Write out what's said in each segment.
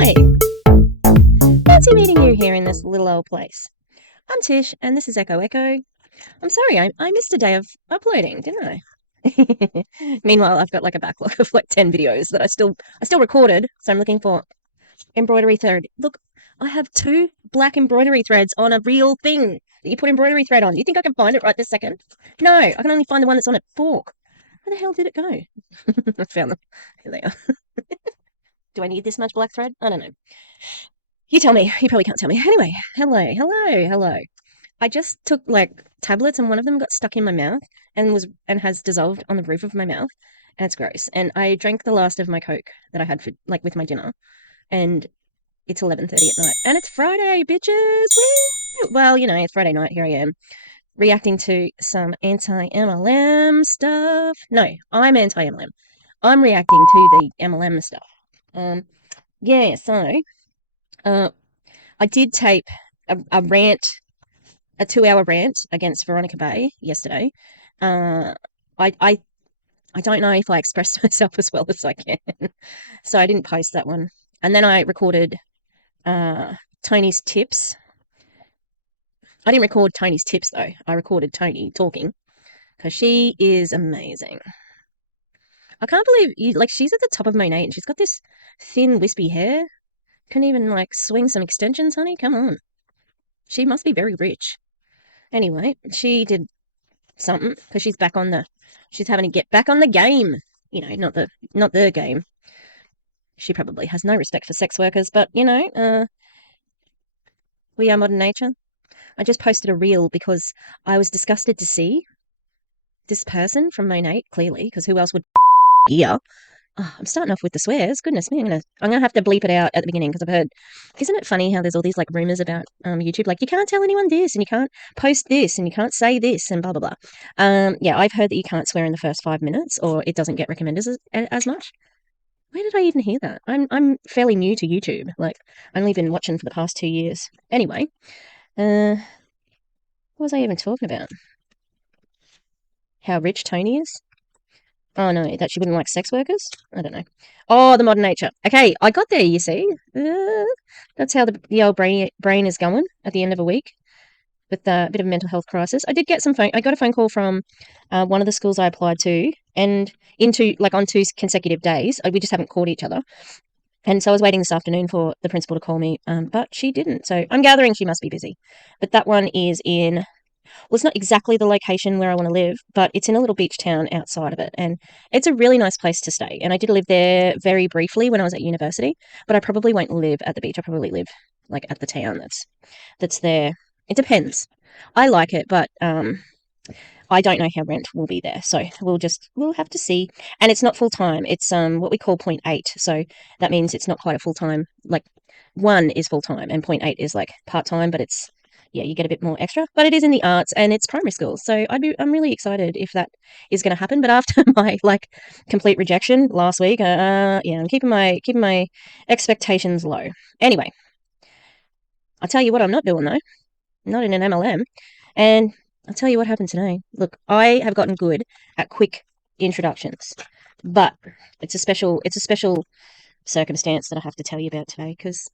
Hi! Fancy meeting you here in this little old place. I'm Tish, and this is Echo Echo. I'm sorry, I missed a day of uploading, didn't I? Meanwhile, I've got like a backlog of like 10 videos that I still recorded, so I'm looking for embroidery thread. Look, I have 2 black embroidery threads on a real thing that you put embroidery thread on. Do you think I can find it right this second? No, I can only find the one that's on a fork. Where the hell did it go? I found them. Here they are. Do I need this much black thread? I don't know. You tell me. You probably can't tell me. Anyway, hello. I just took like tablets and one of them got stuck in my mouth and has dissolved on the roof of my mouth, and it's gross. And I drank the last of my Coke that I had for like with my dinner, and it's 11:30 at night, and it's Friday, bitches. Woo! Well, it's Friday night. Here I am reacting to some anti-MLM stuff. No, I'm anti-MLM. I'm reacting to the MLM stuff. Yeah. So, I did tape a rant, a 2-hour rant against Veronica Bay yesterday. I don't know if I expressed myself as well as I can, so I didn't post that one. And then I recorded Tony's tips. I didn't record Tony's tips though. I recorded Tony talking because she is amazing. I can't believe she's at the top of Monet and she's got this thin wispy hair. Can even like swing some extensions, honey. Come on. She must be very rich. Anyway, she did something because she's having to get back on the game. Not the game. She probably has no respect for sex workers, but we are modern nature. I just posted a reel because I was disgusted to see this person from Monet, clearly, because who else would here? Oh, I'm starting off with the swears. Goodness me, I'm gonna have to bleep it out at the beginning because I've heard. Isn't it funny how there's all these like rumors about YouTube? Like you can't tell anyone this, and you can't post this, and you can't say this, and blah blah blah. Yeah, I've heard that you can't swear in the first 5 minutes, or it doesn't get recommended as much. Where did I even hear that? I'm fairly new to YouTube. Like I've only been watching for the past 2 years. Anyway, what was I even talking about? How rich Tony is? Oh, no, that she wouldn't like sex workers? I don't know. Oh, the modern nature. Okay, I got there, you see. That's how the old brain is going at the end of a week with a bit of a mental health crisis. I got a phone call from one of the schools I applied to and on 2 consecutive days. We just haven't called each other. And so I was waiting this afternoon for the principal to call me, but she didn't. So I'm gathering she must be busy. But that one is well, it's not exactly the location where I want to live, but it's in a little beach town outside of it. And it's a really nice place to stay. And I did live there very briefly when I was at university, but I probably won't live at the beach. I'll probably live like at the town that's there. It depends. I like it, but I don't know how rent will be there. So we'll have to see. And it's not full time. It's what we call 0.8. So that means it's not quite a full time. Like 1 is full time and 0.8 is like part time, but it's you get a bit more extra, but it is in the arts and it's primary school. So I'm really excited if that is going to happen. But after my like complete rejection last week, I'm keeping my expectations low. Anyway, I'll tell you what I'm not doing though, not in an MLM. And I'll tell you what happened today. Look, I have gotten good at quick introductions, but it's a special circumstance that I have to tell you about today because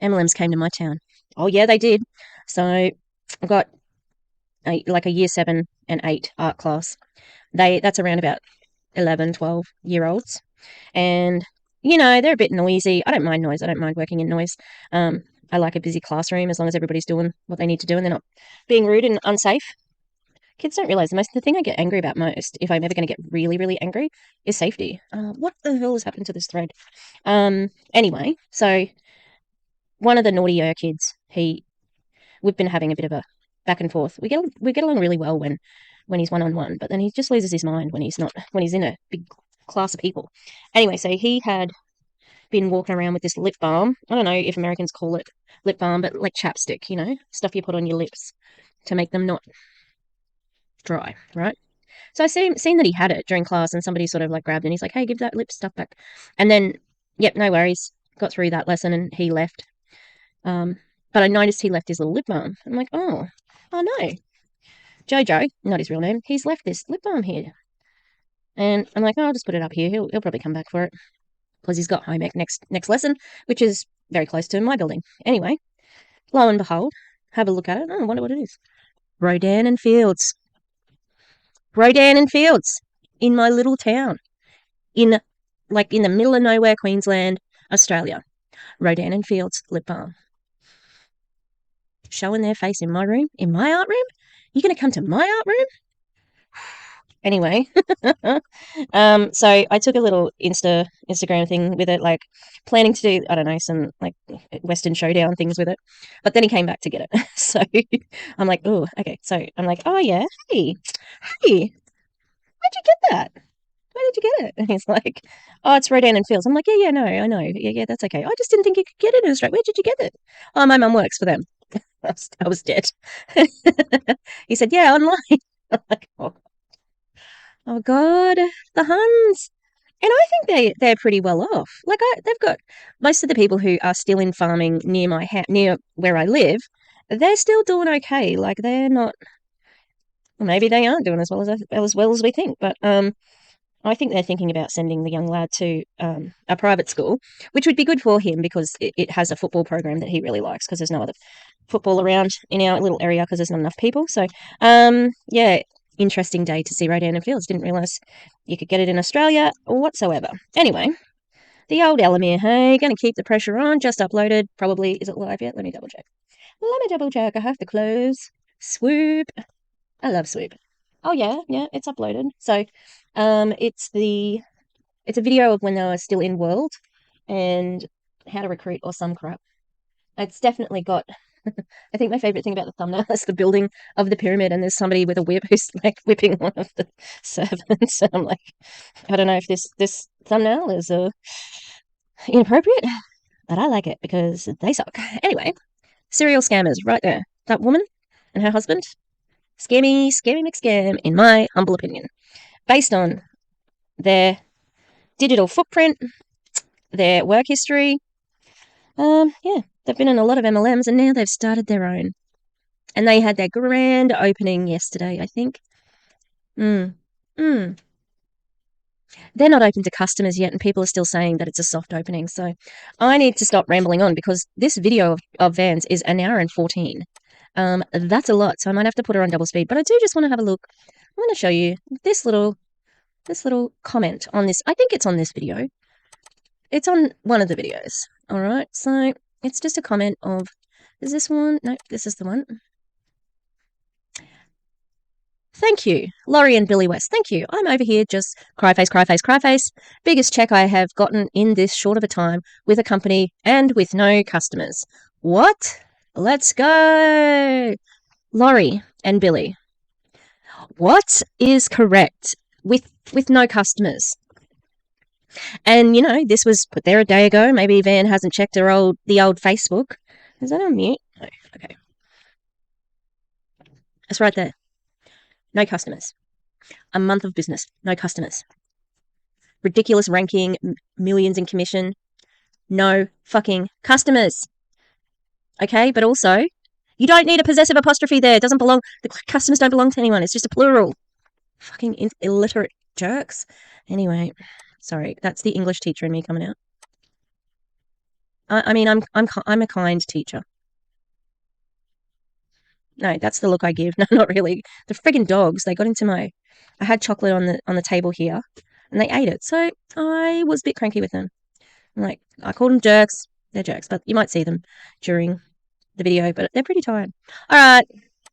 MLMs came to my town. Oh yeah, they did. So I've got a year 7 and 8 art class. That's around about 11, 12-year-olds. And, they're a bit noisy. I don't mind noise. I don't mind working in noise. I like a busy classroom as long as everybody's doing what they need to do and they're not being rude and unsafe. Kids don't realize the thing I get angry about most, if I'm ever going to get really, really angry, is safety. What the hell has happened to this thread? Anyway, so one of the naughtier kids, we've been having a bit of a back and forth. We get along really well when he's one-on-one, but then he just loses his mind when he's in a big class of people. Anyway, so he had been walking around with this lip balm. I don't know if Americans call it lip balm, but like chapstick, stuff you put on your lips to make them not dry, right? So I seen that he had it during class and somebody sort of like grabbed it and he's like, hey, give that lip stuff back. And then, yep, no worries. Got through that lesson and he left. But I noticed he left his little lip balm. I'm like, oh no. Jojo, not his real name, he's left this lip balm here. And I'm like, oh, I'll just put it up here. He'll probably come back for it. because he's got home ec next lesson, which is very close to my building. Anyway, lo and behold, have a look at it. Oh, I wonder what it is. Rodan and Fields. Rodan and Fields in my little town, in the middle of nowhere, Queensland, Australia. Rodan and Fields lip balm. Showing their face in my room, in my art room. You gonna come to my art room? Anyway, so I took a little Instagram thing with it, like planning to do, I don't know, some like Western Showdown things with it. But then he came back to get it. So I'm like, oh, okay. So I'm like, oh yeah, hey, where'd you get that? Where did you get it? And he's like, oh, it's Rodan and Fields. I'm like, yeah, no, I know. Yeah, that's okay. I just didn't think you could get it in Australia. Where did you get it? Oh, my mum works for them. I was dead. He said, yeah, online. I'm like, oh God, the Huns. And I think they're pretty well off. Like they've got most of the people who are still in farming near where I live. They're still doing okay. Like they're not. Maybe they aren't doing as well as we think. But I think they're thinking about sending the young lad to a private school, which would be good for him because it has a football program that he really likes because there's no other football around in our little area because there's not enough people. So, yeah, interesting day to see Rodan and Fields. Didn't realise you could get it in Australia whatsoever. Anyway, the old Elomir, hey, going to keep the pressure on. Just uploaded. Probably, is it live yet? Let me double check. I have to close. Swoop. I love Swoop. Oh yeah, it's uploaded. So, it's a video of when they were still in World and how to recruit or some crap. It's definitely got. I think my favorite thing about the thumbnail is the building of the pyramid, and there's somebody with a whip who's like whipping one of the servants. And I'm like, I don't know if this thumbnail is inappropriate, but I like it because they suck. Anyway, serial scammers, right there. That woman and her husband, scammy McScam, in my humble opinion, based on their digital footprint, their work history. Yeah, they've been in a lot of MLMs and now they've started their own. And they had their grand opening yesterday, I think. They're not open to customers yet, and people are still saying that it's a soft opening. So I need to stop rambling on because this video of Vans is an hour and 14. That's a lot, so I might have to put her on double speed. But I do just want to have a look. I'm going to show you this little comment on this. I think it's on this video. It's on one of the videos. All right, so it's just a comment of, is this one? No, this is the one. Thank you, Laurie and Billy West. Thank you. I'm over here just cry face. Biggest check I have gotten in this short of a time with a company and with no customers. What? Let's go. Laurie and Billy. What is correct with no customers? And, this was put there a day ago. Maybe Van hasn't checked the old Facebook. Is that on mute? No. Okay. It's right there. No customers. A month of business. No customers. Ridiculous ranking. Millions in commission. No fucking customers. Okay, but also, you don't need a possessive apostrophe there. It doesn't belong. The customers don't belong to anyone. It's just a plural. Fucking illiterate jerks. Anyway. Sorry, that's the English teacher in me coming out. I mean, I'm a kind teacher. No, that's the look I give. No, not really. The friggin' dogs, they got into I had chocolate on the table here, and they ate it. So I was a bit cranky with them. I called them jerks. They're jerks, but you might see them during the video, but they're pretty tired. All right,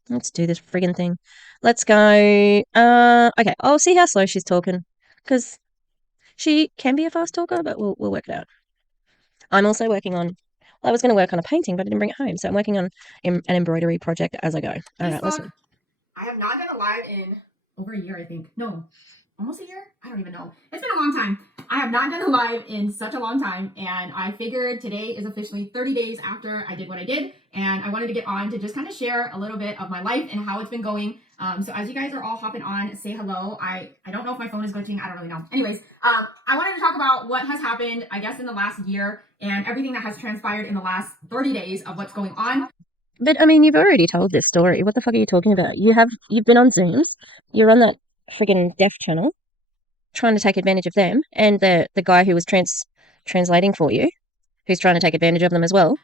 let's do this friggin' thing. Let's go. Okay, I'll see how slow she's talking, because she can be a fast talker, but we'll work it out. I'm also working on. Well, I was going to work on a painting, but I didn't bring it home, so I'm working on an embroidery project as I go. All right, listen. I have not done a live in over a year, I think. No, almost a year? I don't even know. It's been a long time. I have not done a live in such a long time, and I figured today is officially 30 days after I did what I did, and I wanted to get on to just kind of share a little bit of my life and how it's been going. So as you guys are all hopping on, say hello. I don't know if my phone is glitching. I don't really know. Anyways, I wanted to talk about what has happened, I guess, in the last year and everything that has transpired in the last 30 days of what's going on. But I mean, you've already told this story. What the fuck are you talking about? You've been on Zooms. You're on that friggin' deaf channel, trying to take advantage of them, and the guy who was translating for you, who's trying to take advantage of them as well.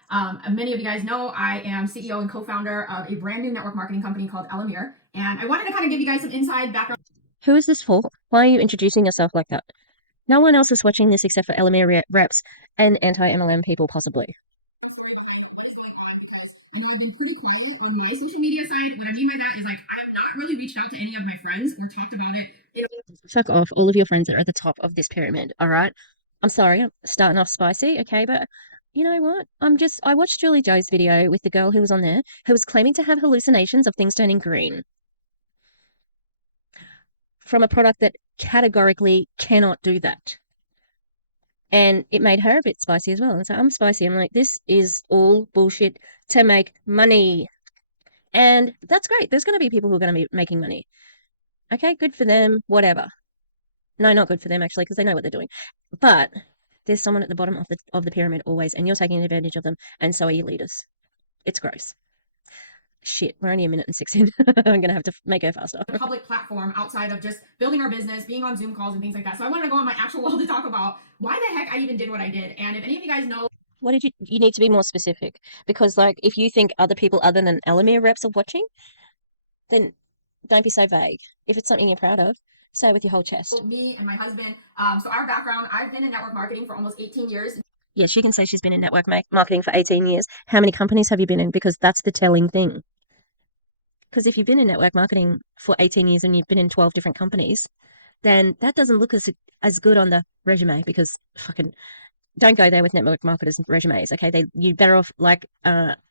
Many of you guys know I am CEO and co-founder of a brand new network marketing company called Elomir, and I wanted to kind of give you guys some inside background. Who is this for? Why are you introducing yourself like that? No one else is watching this except for Elomir reps and anti-MLM people, possibly. Story behind what is going on, because I know I've been pretty quiet on my social media side. What I mean by that is, like, I have not really reached out to any of my friends or talked about it. Fuck off, all of your friends that are at the top of this pyramid, all right? I'm sorry, I'm starting off spicy, okay, but you know what? I watched Julie Joe's video with the girl who was on there who was claiming to have hallucinations of things turning green from a product that categorically cannot do that. And it made her a bit spicy as well. And so I'm spicy. I'm like, this is all bullshit to make money. And that's great. There's going to be people who are going to be making money. Okay, good for them, whatever. No, not good for them, actually, because they know what they're doing. But there's someone at the bottom of the pyramid always, and you're taking advantage of them, and so are your leaders. It's gross. Shit, we're only a minute and 6 in. I'm going to have to make her faster. A public platform outside of just building our business, being on Zoom calls and things like that. So I wanted to go on my actual wall to talk about why the heck I even did what I did. And if any of you guys know, what did you need to be more specific, because like if you think other people other than Elomir reps are watching, then don't be so vague. If it's something you're proud of, say it with your whole chest. Me and my husband, so our background, I've been in network marketing for almost 18 years. Yeah, she can say she's been in network marketing for 18 years. How many companies have you been in? Because that's the telling thing. Because if you've been in network marketing for 18 years and you've been in 12 different companies, then that doesn't look as good on the resume, because fucking don't go there with network marketers' resumes, okay? You better off, like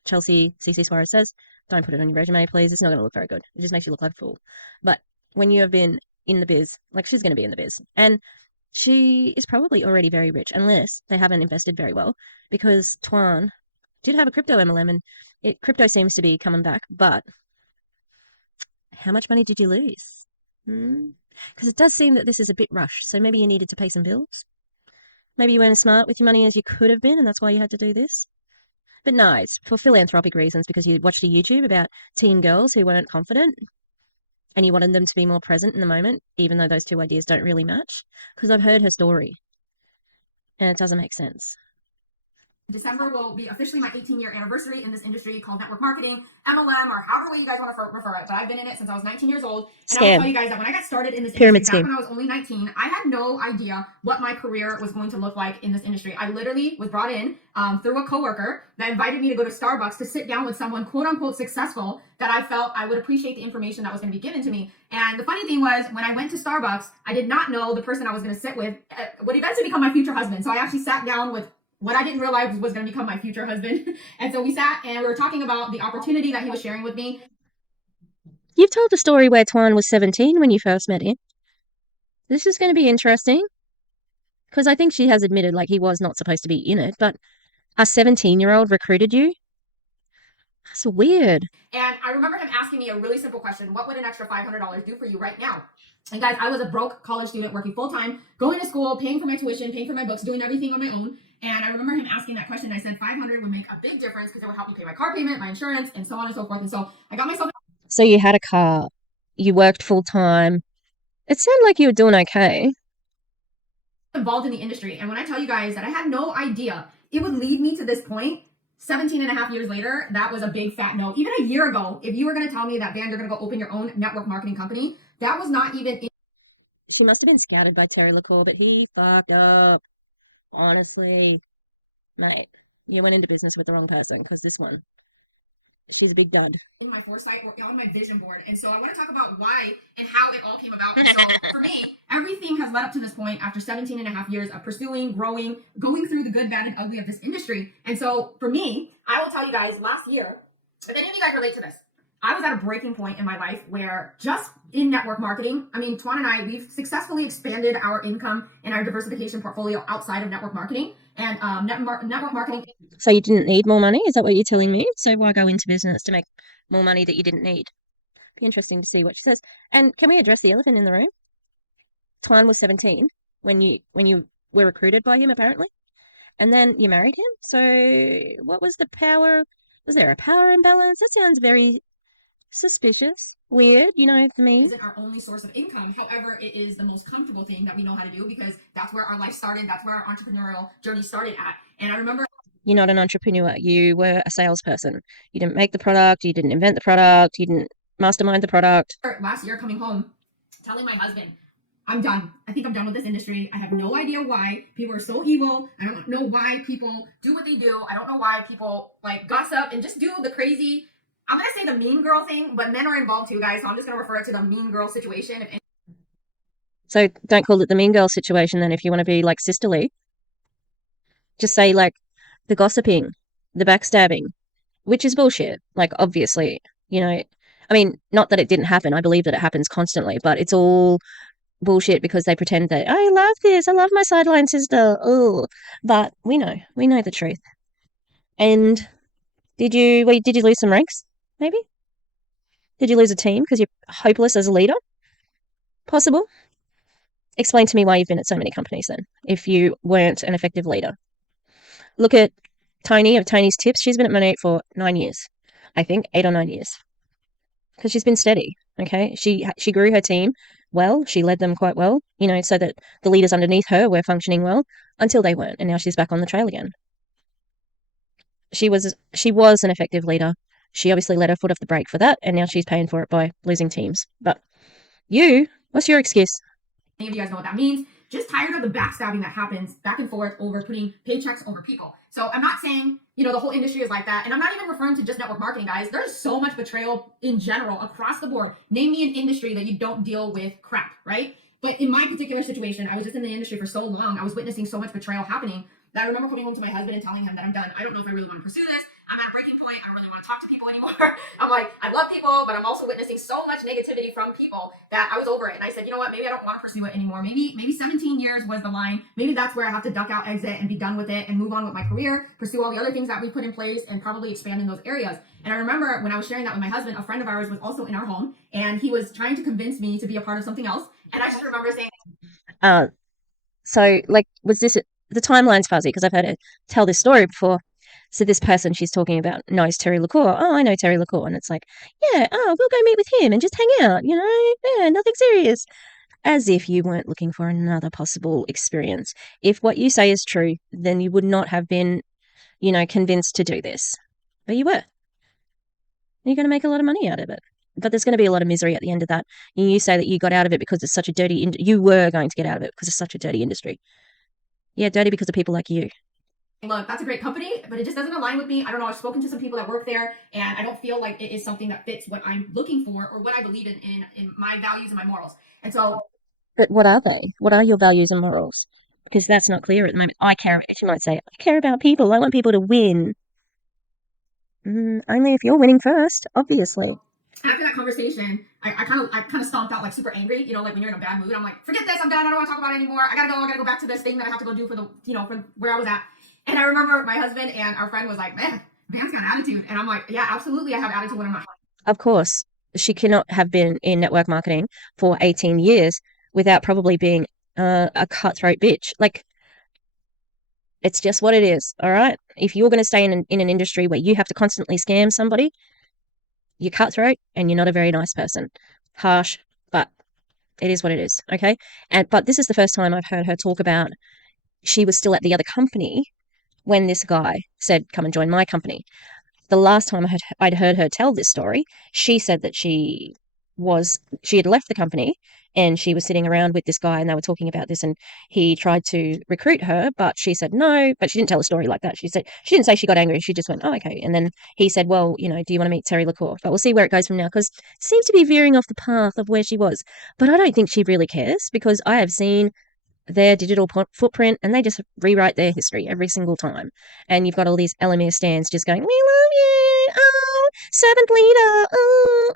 Chelsea CC Suarez says, don't put it on your resume, please. It's not going to look very good. It just makes you look like a fool. But when you have been in the biz, like she's going to be in the biz, and she is probably already very rich, unless they haven't invested very well, because Tuan did have a crypto MLM, and crypto seems to be coming back, but how much money did you lose? Because it does seem that this is a bit rushed, so maybe you needed to pay some bills. Maybe you weren't as smart with your money as you could have been, and that's why you had to do this. But no, it's for philanthropic reasons, because you watched a YouTube about teen girls who weren't confident and you wanted them to be more present in the moment, even though those two ideas don't really match. Because I've heard her story and it doesn't make sense. December will be officially my 18-year anniversary in this industry called network marketing, MLM, or however way you guys want to refer it. But I've been in it since I was 19 years old. And I will tell you guys that when I got started in this industry, back when I was only 19, I had no idea what my career was going to look like in this industry. I literally was brought in through a coworker that invited me to go to Starbucks to sit down with someone quote unquote successful that I felt I would appreciate the information that was going to be given to me. And the funny thing was, when I went to Starbucks, I did not know the person I was going to sit with would eventually become my future husband. So I actually sat down with what I didn't realize was going to become my future husband. And so we sat and we were talking about the opportunity that he was sharing with me. You've told the story where Tuan was 17 when you first met him. This is going to be interesting, because I think she has admitted like he was not supposed to be in it, but a 17-year-old recruited you? That's weird. And I remember him asking me a really simple question. What would an extra $500 do for you right now? And guys, I was a broke college student working full-time, going to school, paying for my tuition, paying for my books, doing everything on my own. And I remember him asking that question. I said 500 would make a big difference, because it would help me pay my car payment, my insurance, and so on and so forth. And so I got myself. So you had a car, you worked full-time. It sounded like you were doing okay. Involved in the industry. And when I tell you guys that I had no idea it would lead me to this point, 17 and a half years later, that was a big fat no. Even a year ago, if you were going to tell me that, Van, you're going to go open your own network marketing company, that was not even in. She must have been scouted by Terry Lacore, but he fucked up. Honestly, mate, you went into business with the wrong person, because this one, she's a big dud. In my foresight or on my vision board. And so I want to talk about why and how it all came about. And so for me, everything has led up to this point after 17 and a half years of pursuing, growing, going through the good, bad, and ugly of this industry. And so for me, I will tell you guys, last year, if any of you guys relate to this, I was at a breaking point in my life where just in network marketing, I mean, Tuan and I, we've successfully expanded our income and our diversification portfolio outside of network marketing. And network marketing. So you didn't need more money? Is that what you're telling me? So why go into business to make more money that you didn't need? Be interesting to see what she says. And can we address the elephant in the room? Tuan was 17 when you were recruited by him, apparently. And then you married him. So what was the power? Was there a power imbalance? That sounds very suspicious. weird, for me. Isn't our only source of income. However, it is the most comfortable thing that we know how to do because that's where our life started. That's where our entrepreneurial journey started at. And I remember You're not an entrepreneur. You were a salesperson. You didn't make the product. You didn't invent the product. You didn't mastermind the product. last year coming home, telling my husband, I'm done. I think I'm done with this industry. I have no idea why people are so evil. I don't know why people do what they do. I don't know why people like gossip and just do the crazy, I'm going to say the mean girl thing, but men are involved too, guys. So I'm just going to refer it to the mean girl situation. So don't call it the mean girl situation then if you want to be like sisterly. Just say like the gossiping, the backstabbing, which is bullshit. Like, obviously, I mean, not that it didn't happen. I believe that it happens constantly, but it's all bullshit because they pretend that I love this. I love my sideline sister. Oh, but we know the truth. And did you lose some ranks? Maybe? Did you lose a team because you're hopeless as a leader? Possible. Explain to me why you've been at so many companies then, if you weren't an effective leader. Look at Tony of Tony's Tips. She's been at Monate for 9 years. I think 8 or 9 years. Because she's been steady. Okay. She grew her team well. She led them quite well, so that the leaders underneath her were functioning well until they weren't. And now she's back on the trail again. She was an effective leader. She obviously let her foot off the brake for that, and now she's paying for it by losing teams. But what's your excuse? Any of you guys know what that means? Just tired of the backstabbing that happens back and forth over putting paychecks over people. So I'm not saying, the whole industry is like that. And I'm not even referring to just network marketing, guys. There's so much betrayal in general across the board. Name me an industry that you don't deal with crap, right? But in my particular situation, I was just in the industry for so long. I was witnessing so much betrayal happening that I remember coming home to my husband and telling him that I'm done. I don't know if I really want to pursue this. I'm at a breaking point. I don't really want to talk to people anymore. I'm like, I love people, but I'm also witnessing so much negativity from people that I was over it. And I said, you know what? Maybe I don't want to pursue it anymore. Maybe 17 years was the line. Maybe that's where I have to duck out, exit, and be done with it and move on with my career, pursue all the other things that we put in place and probably expand in those areas. And I remember when I was sharing that with my husband, a friend of ours was also in our home and he was trying to convince me to be a part of something else. And I just remember saying, so like, was this the timeline's fuzzy because I've heard her tell this story before. So this person she's talking about knows Terry Lacore. Oh, I know Terry Lacore. And it's like, yeah, we'll go meet with him and just hang out, yeah, nothing serious. As if you weren't looking for another possible experience. If what you say is true, then you would not have been, convinced to do this. But you were. You're going to make a lot of money out of it. But there's going to be a lot of misery at the end of that. And you say that you got out of it because it's such a dirty you were going to get out of it because it's such a dirty industry. Yeah, dirty because of people like you. Look, that's a great company, but it just doesn't align with me. I don't know. I've spoken to some people that work there, and I don't feel like it is something that fits what I'm looking for or what I believe in my values and my morals. And so, but what are they? What are your values and morals? Because that's not clear at the moment. You might say, I care about people. I want people to win. Only if you're winning first, obviously. After that conversation, I kind of stomped out like super angry, like when you're in a bad mood. I'm like, forget this, I'm done, I don't want to talk about it anymore. I gotta go back to this thing that I have to go do for the, for where I was at. And I remember my husband and our friend was like, man, Van's got attitude. And I'm like, yeah, absolutely, I have attitude when I'm not. Of course, she cannot have been in network marketing for 18 years without probably being a cutthroat bitch. Like, it's just what it is, all right? If you're going to stay in an industry where you have to constantly scam somebody, you're cutthroat and you're not a very nice person. Harsh, but it is what it is, okay? But this is the first time I've heard her talk about she was still at the other company when this guy said, come and join my company. The last time I'd heard her tell this story, she said that she had left the company and she was sitting around with this guy and they were talking about this and he tried to recruit her, but she said no, but she didn't tell a story like that. She didn't say she got angry. She just went, oh, okay. And then he said, well, do you want to meet Terry Lacore? But we'll see where it goes from now because it seems to be veering off the path of where she was. But I don't think she really cares because I have seen their digital footprint and they just rewrite their history every single time. And you've got all these Elomir stands just going, we love you, oh, servant leader, oh.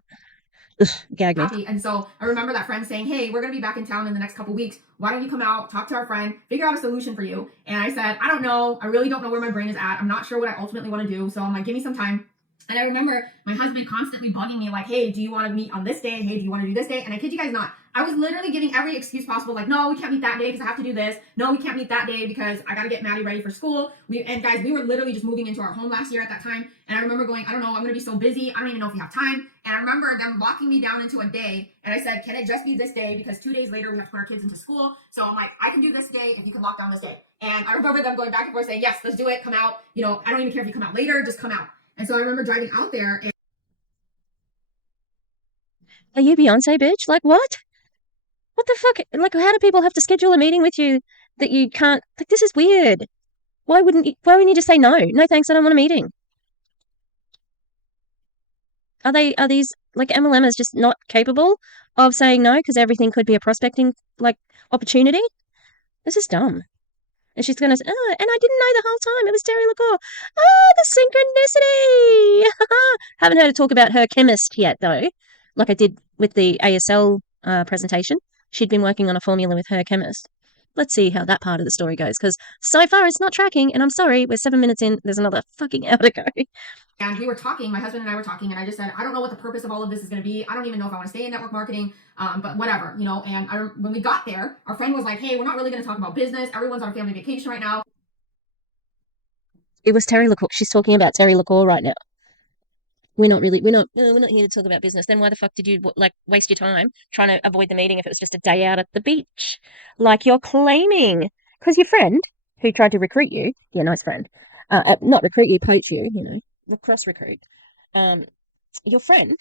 Ugh, gag me. And so I remember that friend saying, hey, we're going to be back in town in the next couple weeks. Why don't you come out, talk to our friend, figure out a solution for you? And I said, I don't know. I really don't know where my brain is at. I'm not sure what I ultimately want to do. So I'm like, give me some time. And I remember my husband constantly bugging me like, hey, do you want to meet on this day? Hey, do you want to do this day? And I kid you guys not, I was literally giving every excuse possible, like, no, we can't meet that day because I have to do this. No, we can't meet that day because I got to get Maddie ready for school. And guys, we were literally just moving into our home last year at that time. And I remember going, I don't know, I'm going to be so busy. I don't even know if we have time. And I remember them locking me down into a day. And I said, can it just be this day? Because 2 days later, we have to put our kids into school. So I'm like, I can do this day if you can lock down this day. And I remember them going back and forth saying, yes, let's do it. Come out. I don't even care if you come out later, just come out. And so I remember driving out there. And Are you Beyonce, bitch? Like, what? What the fuck? Like, how do people have to schedule a meeting with you that you can't? Like, this is weird. Why wouldn't you just say no? No, thanks, I don't want a meeting. Are these, like, MLMers just not capable of saying no because everything could be a prospecting, like, opportunity? This is dumb. And she's going to say, oh, and I didn't know the whole time. It was Terry Lacore. The synchronicity. Haven't heard her talk about her chemist yet, though, like I did with the ASL presentation. She'd been working on a formula with her chemist. Let's see how that part of the story goes, because so far it's not tracking, and I'm sorry, we're 7 minutes in. There's another fucking hour to go. And we were talking, my husband and I were talking, and I just said, I don't know what the purpose of all of this is going to be. I don't even know if I want to stay in network marketing, but whatever, And when we got there, our friend was like, hey, we're not really going to talk about business. Everyone's on a family vacation right now. It was Terry Lacore. She's talking about Terry Lacore right now. We're not here to talk about business. Then why the fuck did you waste your time trying to avoid the meeting if it was just a day out at the beach, like you're claiming? Because your friend who tried to recruit you, yeah, nice friend, not recruit you, poach you, cross recruit. Your friend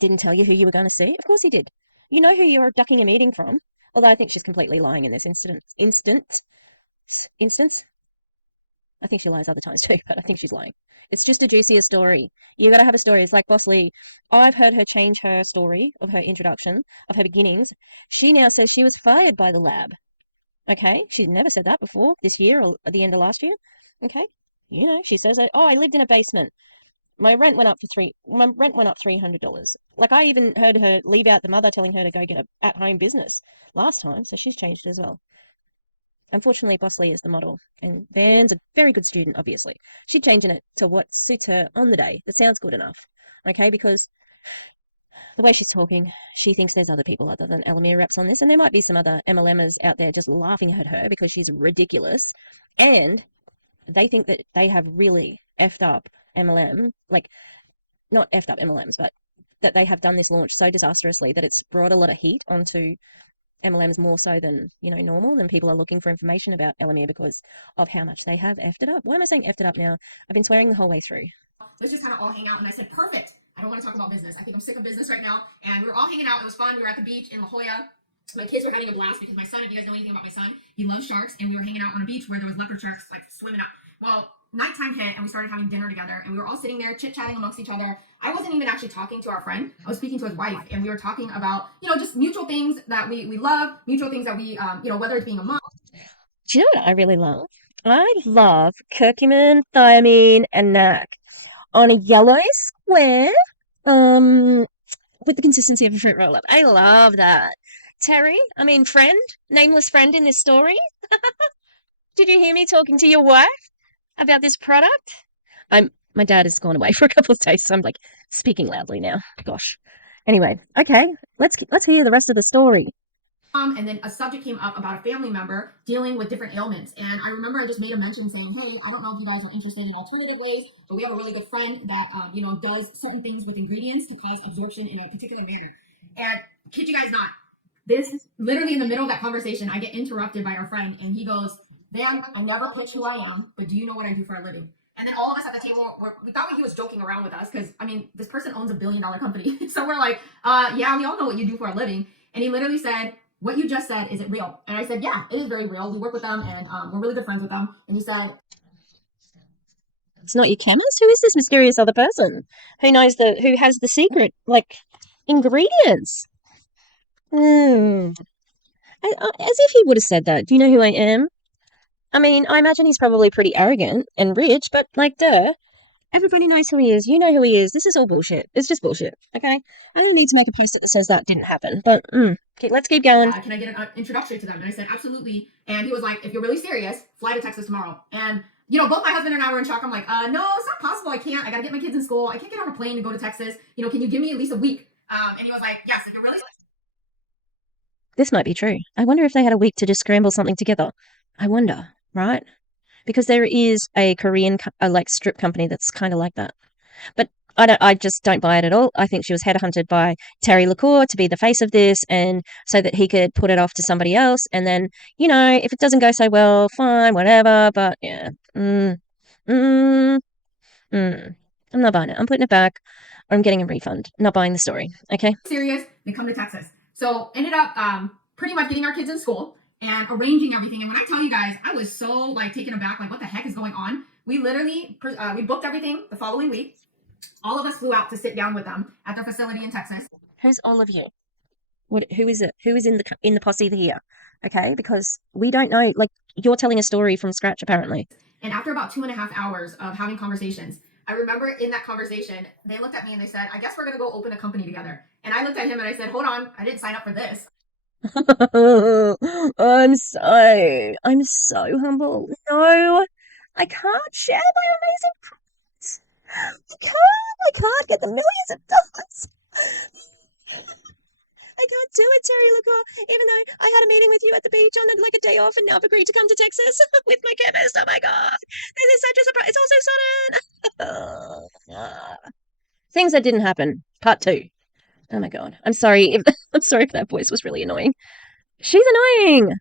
didn't tell you who you were going to see. Of course he did. You know who you're ducking a meeting from. Although I think she's completely lying in this instance. I think she lies other times too, but I think she's lying. It's just a juicier story. You got to have a story. It's like Boss Lee. I've heard her change her story of her introduction, of her beginnings. She now says she was fired by the lab. Okay? She's never said that before this year or at the end of last year. Okay? She says, oh, I lived in a basement. My rent went up $300. Like, I even heard her leave out the mother telling her to go get a at-home business last time, so she's changed it as well. Unfortunately, Boss Lee is the model, and Van's a very good student, obviously. She's changing it to what suits her on the day. That sounds good enough, okay? Because the way she's talking, she thinks there's other people other than Elomir reps on this, and there might be some other MLMers out there just laughing at her because she's ridiculous, and they think that they have really effed up MLM, like, not effed up MLMs, but that they have done this launch so disastrously that it's brought a lot of heat onto MLMs more so than, normal, than people are looking for information about Elomir because of how much they have effed it up. Why am I saying effed it up now? I've been swearing the whole way through. Let's just kind of all hang out. And I said, perfect. I don't want to talk about business. I think I'm sick of business right now. And we were all hanging out. It was fun. We were at the beach in La Jolla. My kids were having a blast because my son, if you guys know anything about my son, he loves sharks. And we were hanging out on a beach where there was leopard sharks like swimming up. Well, nighttime hit and we started having dinner together and we were all sitting there chit-chatting amongst each other. I wasn't even actually talking to our friend. I was speaking to his wife and we were talking about, just mutual things that we love, mutual things that we, whether it's being a mom. Do you know what I really love? I love curcumin, thiamine, and NAC on a yellow square with the consistency of a fruit roll-up. I love that. Terry, nameless friend in this story. Did you hear me talking to your wife about this product? My dad has gone away for a couple of days, so I'm like speaking loudly now. Gosh. Anyway, okay, let's hear the rest of the story. And then a subject came up about a family member dealing with different ailments. And I remember I just made a mention saying, hey, I don't know if you guys are interested in alternative ways, but we have a really good friend that, does certain things with ingredients to cause absorption in a particular manner. And kid you guys not, this literally in the middle of that conversation, I get interrupted by our friend and he goes, Van, I never pitch who I am, but do you know what I do for a living? And then all of us at the table, we thought he was joking around with us because, this person owns $1 billion company. So we're like, yeah, we all know what you do for a living. And he literally said, what you just said, is it real? And I said, yeah, it is very real. We work with them and we're really good friends with them. And he said, it's not your chemist? Who is this mysterious other person who has the secret, ingredients? As if he would have said that. Do you know who I am? I imagine he's probably pretty arrogant and rich, but duh. Everybody knows who he is. You know who he is. This is all bullshit. It's just bullshit, okay? I don't need to make a post-it that says that didn't happen, but okay, let's keep going. Can I get an introductory to them? And I said, absolutely. And he was like, if you're really serious, fly to Texas tomorrow. And, both my husband and I were in shock. I'm like, no, it's not possible. I can't. I got to get my kids in school. I can't get on a plane to go to Texas. Can you give me at least a week? And he was like, yes, if you're really This might be true. I wonder if they had a week to just scramble something together. I wonder, right? Because there is a Korean like strip company that's kind of like that. But I just don't buy it at all. I think she was headhunted by Terry Lacore to be the face of this, and so that he could put it off to somebody else. And then, if it doesn't go so well, fine, whatever. But yeah, mm, mm. I'm not buying it. I'm putting it back, or I'm getting a refund. I'm not buying the story. Okay. Serious, they come to Texas. So ended up pretty much getting our kids in school and arranging everything. And when I tell you guys, I was so like taken aback, like what the heck is going on? We literally we booked everything the following week. All of us flew out to sit down with them at their facility in Texas. Who's all of you? Who is it? Who is in the posse here? Okay, because we don't know. Like, you're telling a story from scratch, apparently. And after about 2.5 hours of having conversations, I remember in that conversation, they looked at me and they said, I guess we're going to go open a company together. And I looked at him and I said, hold on, I didn't sign up for this. I'm so humble. No, I can't share my amazing products. I can't get the millions of dollars. I can't do it, Terry Lacore. Even though I had a meeting with you at the beach on like a day off, and now I've agreed to come to Texas with my chemist. Oh my god, this is such a surprise. It's also sudden. Things that didn't happen. Part 2. Oh my god. I'm sorry if that voice was really annoying. She's annoying.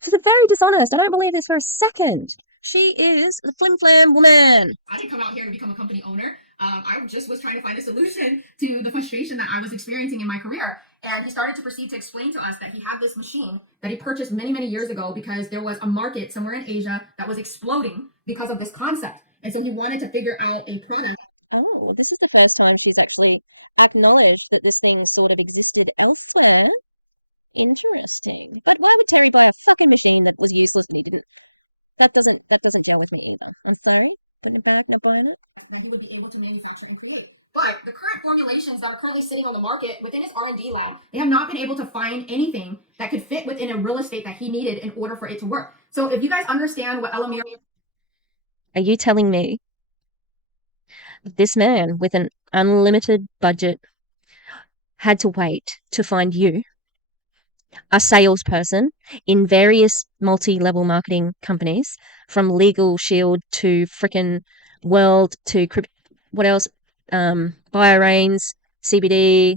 She's very dishonest. I don't believe this for a second. She is the flim flam woman. I didn't come out here to become a company owner. I just was trying to find a solution to the frustration that I was experiencing in my career. And he started to proceed to explain to us that he had this machine that he purchased many, many years ago because there was a market somewhere in Asia that was exploding because of this concept. And so he wanted to figure out a product. Oh, well, this is the first time she's actually acknowledged that this thing sort of existed elsewhere. Interesting. But why would Terry buy a fucking machine that was useless and he didn't? That doesn't gel with me either. I'm sorry. Putting it back, not buying it. That he would be able to manufacture and create. But the current formulations that are currently sitting on the market within his R&D lab, they have not been able to find anything that could fit within a real estate that he needed in order for it to work. So if you guys understand what Elomir... Are you telling me this man with an unlimited budget had to wait to find you, a salesperson in various multi-level marketing companies, from Legal Shield to frickin' World to what else? BioRains, CBD.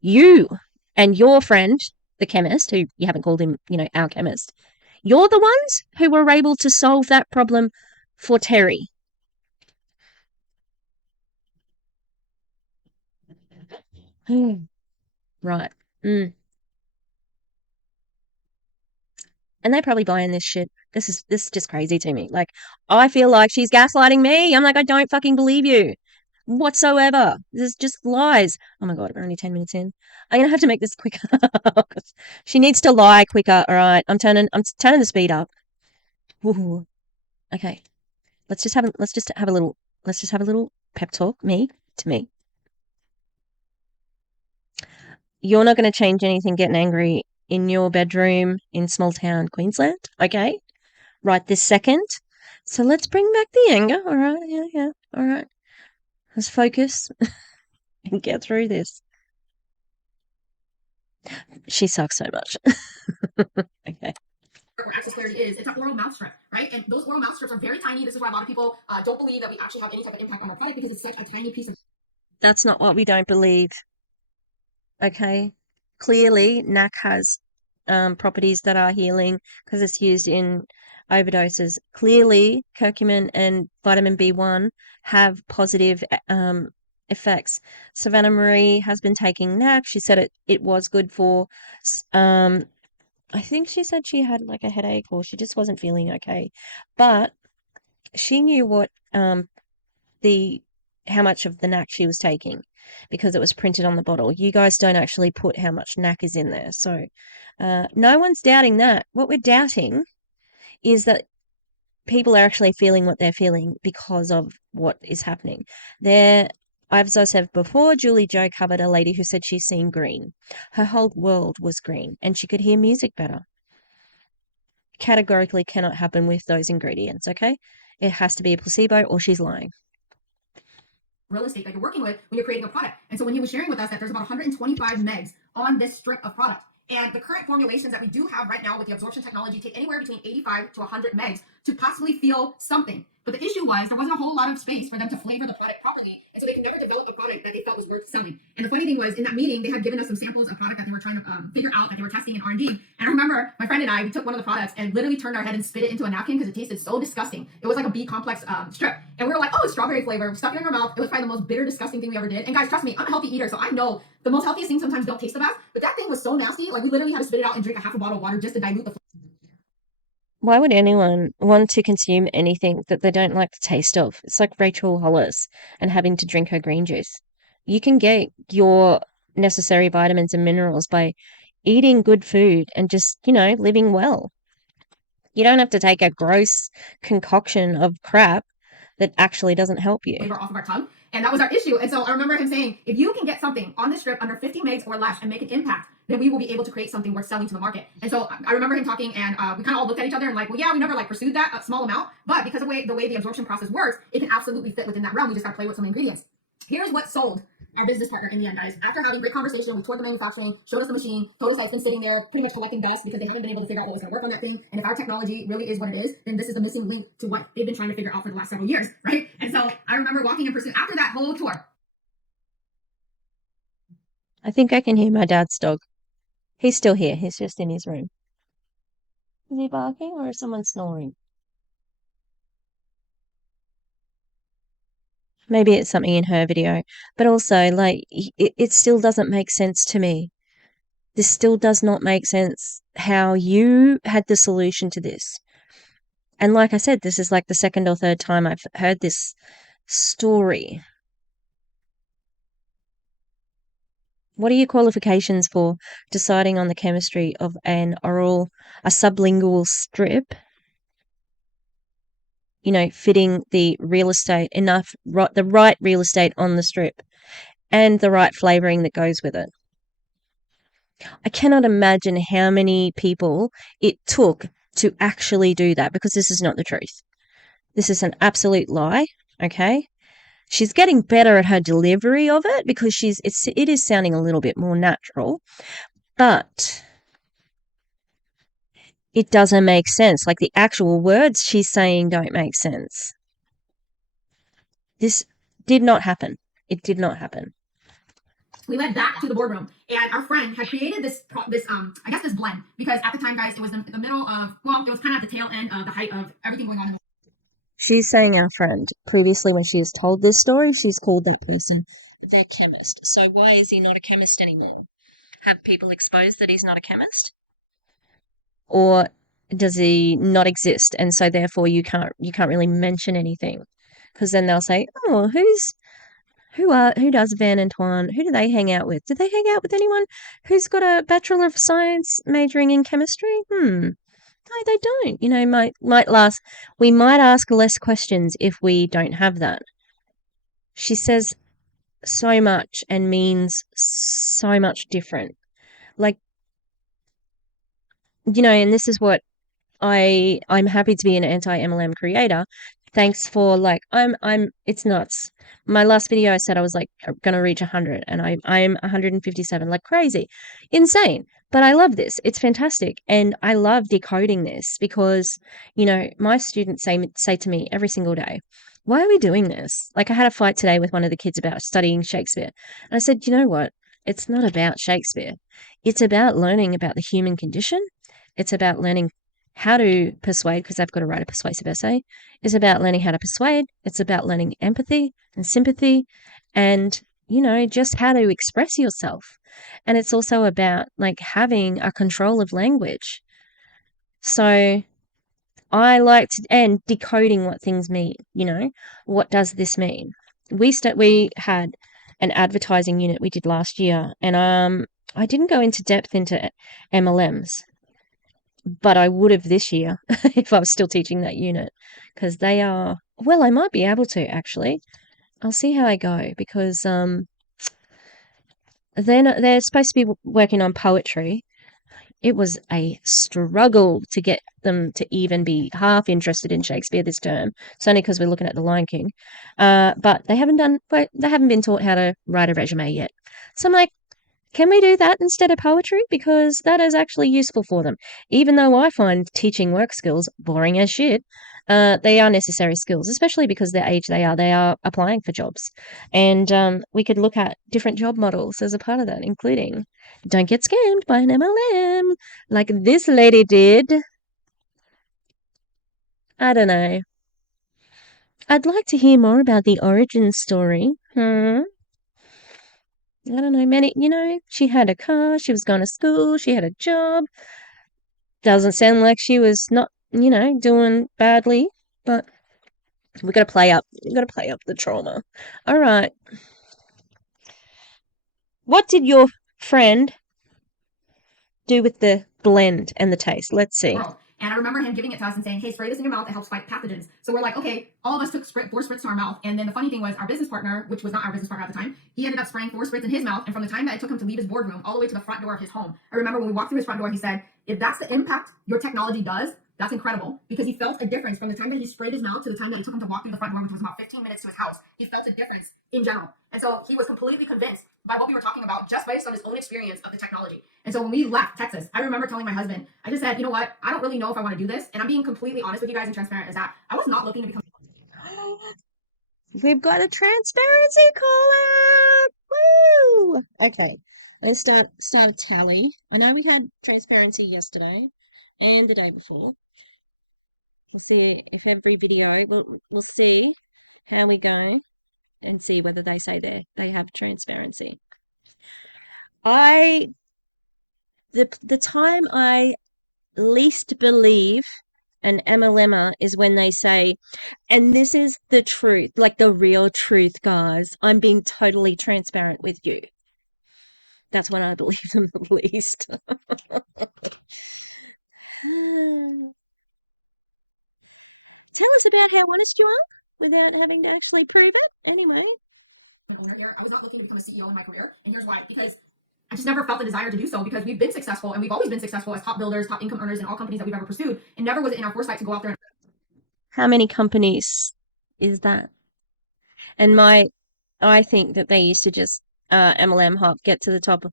You and your friend, the chemist, who you haven't called him, our chemist, you're the ones who were able to solve that problem for Terry. Right. And they're probably buying this shit. This is just crazy to me. Like, I feel like she's gaslighting me. I'm like, I don't fucking believe you whatsoever. This is just lies. Oh my god, we're only 10 minutes in. I'm gonna have to make this quicker. She needs to lie quicker. All right, I'm turning the speed up. Ooh. Okay, let's just have a little pep talk. Me to me. You're not going to change anything getting angry in your bedroom in small town Queensland, okay? Right this second. So let's bring back the anger. All right, yeah. All right. Let's focus and get through this. She sucks so much. Okay. Or access clarity is, it's an oral mouth strip, right? And those oral mouth strips are very tiny. This is why a lot of people don't believe that we actually have any type of impact on our product, because it's such a tiny piece of... That's not what we don't believe. Okay. Clearly, NAC has properties that are healing because it's used in overdoses. Clearly, curcumin and vitamin B1 have positive effects. Savannah Marie has been taking NAC. She said it was good for, I think she said she had like a headache or she just wasn't feeling okay. But she knew what how much of the NAC she was taking because it was printed on the bottle. You guys don't actually put how much NAC is in there. So no one's doubting that. What we're doubting is that people are actually feeling what they're feeling because of what is happening. As I said before, Julie Jo covered a lady who said she's seen green. Her whole world was green and she could hear music better. Categorically cannot happen with those ingredients, okay? It has to be a placebo or she's lying. real estate that you're working with when you're creating a product. And so when he was sharing with us that there's about 125 megs on this strip of product, and the current formulations that we do have right now with the absorption technology take anywhere between 85 to 100 megs to possibly feel something. But the issue was there wasn't a whole lot of space for them to flavor the product properly, and so they could never develop a product that they felt was worth selling. And the funny thing was, in that meeting, they had given us some samples of product that they were trying to figure out, that they were testing in R&D. And I remember my friend and I, we took one of the products and literally turned our head and spit it into a napkin because it tasted so disgusting. It was like a B complex strip, and we were like, "Oh, it's strawberry flavor." We stuck it in our mouth. It was probably the most bitter, disgusting thing we ever did. And guys, trust me, I'm a healthy eater, so I know the most healthiest things sometimes don't taste the best. But that thing was so nasty, like we literally had to spit it out and drink a half a bottle of water just to dilute the. Why would anyone want to consume anything that they don't like the taste of? It's like Rachel Hollis and having to drink her green juice. You can get your necessary vitamins and minerals by eating good food and just, living well. You don't have to take a gross concoction of crap that actually doesn't help you. Flavor off of our tongue. And that was our issue. And so I remember him saying, if you can get something on this strip under 50 megs or less and make an impact, then we will be able to create something worth selling to the market. And so I remember him talking, and we kind of all looked at each other and like, well, yeah, we never pursued that small amount, but because of the way the absorption process works, it can absolutely fit within that realm. We just got to play with some ingredients. Here's what sold our business partner in the end, guys. After having great conversation, we toured the manufacturing, showed us the machine, told us that it's been sitting there pretty much collecting dust because they haven't been able to figure out what was going to work on that thing. And if our technology really is what it is, then this is the missing link to what they've been trying to figure out for the last several years, right? And so I remember walking in pursuit after that whole tour. I think I can hear my dad's dog. He's still here. He's just in his room. Is he barking or is someone snoring? Maybe it's something in her video. But also, it still doesn't make sense to me. This still does not make sense how you had the solution to this. And like I said, this is like the second or third time I've heard this story. What are your qualifications for deciding on the chemistry of a sublingual strip? Fitting the real estate the right real estate on the strip and the right flavoring that goes with it. I cannot imagine how many people it took to actually do that, because this is not the truth. This is an absolute lie, okay? She's getting better at her delivery of it because it is sounding a little bit more natural, but it doesn't make sense. Like, the actual words she's saying don't make sense. This did not happen. It did not happen. We went back to the boardroom, and our friend had created this blend, because at the time, guys, it was the middle of, well, it was kind of at the tail end of the height of everything going on in the. She's saying our friend. Previously, when she has told this story, she's called that person their chemist. So why is he not a chemist anymore? Have people exposed that he's not a chemist? Or does he not exist, and so therefore you can't really mention anything? Because then they'll say, oh, who does Van Antoine? Who do they hang out with? Do they hang out with anyone who's got a Bachelor of Science majoring in chemistry? No, they don't. We might ask less questions if we don't have that. She says so much and means so much different. And this is what I'm happy to be an anti-MLM creator. Thanks for it's nuts. My last video I said I was going to reach 100, and I'm 157, like crazy, insane. But I love this. It's fantastic. And I love decoding this because, my students say to me every single day, why are we doing this? Like, I had a fight today with one of the kids about studying Shakespeare. And I said, you know what? It's not about Shakespeare. It's about learning about the human condition. It's about learning how to persuade, because I've got to write a persuasive essay. It's about learning how to persuade. It's about learning empathy and sympathy and, just how to express yourself. And it's also about having a control of language. So I and decoding what things mean, what does this mean? We had an advertising unit we did last year, and I didn't go into depth into MLMs. But I would have this year if I was still teaching that unit, because they are, well, I might be able to, actually. I'll see how I go, because they're supposed to be working on poetry, It was a struggle to get them to even be half interested in Shakespeare this term. It's only because we're looking at The Lion King. But they haven't been taught how to write a resume yet. So I'm like, can we do that instead of poetry? Because that is actually useful for them. Even though I find teaching work skills boring as shit, they are necessary skills, especially because the age they are applying for jobs. And we could look at different job models as a part of that, including don't get scammed by an MLM like this lady did. I don't know. I'd like to hear more about the origin story. I don't know, she had a car, she was going to school, she had a job. Doesn't sound like she was not, doing badly, but we got to play up. We got to play up the trauma. All right. What did your friend do with the blend and the taste? Let's see. World. And I remember him giving it to us and saying, hey, spray this in your mouth. It helps fight pathogens. So we're like, okay, all of us took 4 spritz to our mouth. And then the funny thing was our business partner, which was not our business partner at the time, he ended up spraying 4 spritz in his mouth. And from the time that it took him to leave his boardroom all the way to the front door of his home, I remember when we walked through his front door, he said, if that's the impact your technology does, that's incredible, because he felt a difference from the time that he sprayed his mouth to the time that it took him to walk through the front door, which was about 15 minutes to his house. He felt a difference in general. And so he was completely convinced by what we were talking about just based on his own experience of the technology. And so when we left Texas, I remember telling my husband, I just said, you know what? I don't really know if I want to do this. And I'm being completely honest with you guys and transparent, is that I was not looking to become. We've got a transparency caller. Woo! Okay. I'm going to start a tally. I know we had transparency yesterday and the day before. We'll see if every video, we'll see how we go and see whether they say they have transparency. The time I least believe an MLMer is when they say, and this is the truth, like the real truth, guys. I'm being totally transparent with you. That's when I believe them the least. Tell us about how honest you are without having to actually prove it. Anyway. An owner here. I was not looking to become a CEO in my career. And here's why. Because I just never felt the desire to do so, because we've been successful and we've always been successul as top builders, top income earners in all companies that we've ever pursued. And never was it in our foresight to go out there. How many companies is that? And I think that they used to just MLM hop, get to the top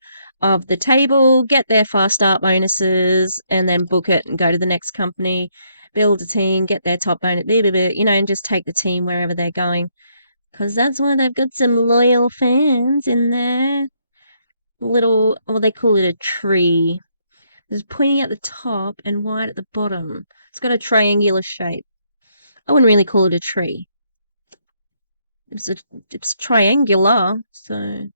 of the table, get their fast start bonuses, and then book it and go to the next company, build a team, get their top bonus, and just take the team wherever they're going. Because that's why they've got some loyal fans in there. They call it a tree. There's pointing at the top and wide at the bottom. It's got a triangular shape. I wouldn't really call it a tree. It's triangular, so,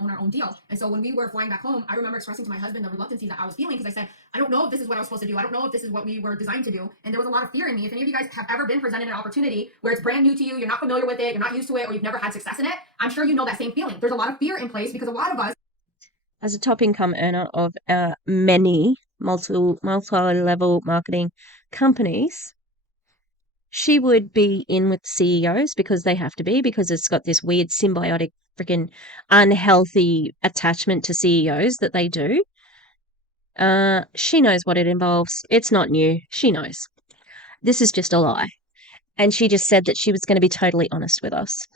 own our own deal. And so when we were flying back home, I remember expressing to my husband the reluctancy that I was feeling, because I said, I don't know if this is what I was supposed to do. I don't know if this is what we were designed to do. And there was a lot of fear in me. If any of you guys have ever been presented an opportunity where it's brand new to you, you're not familiar with it, you're not used to it, or you've never had success in it, I'm sure you know that same feeling. There's a lot of fear in place because a lot of us, as a top income earner of many multi-level marketing companies, she would be in with the CEOs because they have to be, because it's got this weird symbiotic, freaking unhealthy attachment to CEOs that they do. She knows what it involves. It's not new. She knows. This is just a lie. And she just said that she was going to be totally honest with us.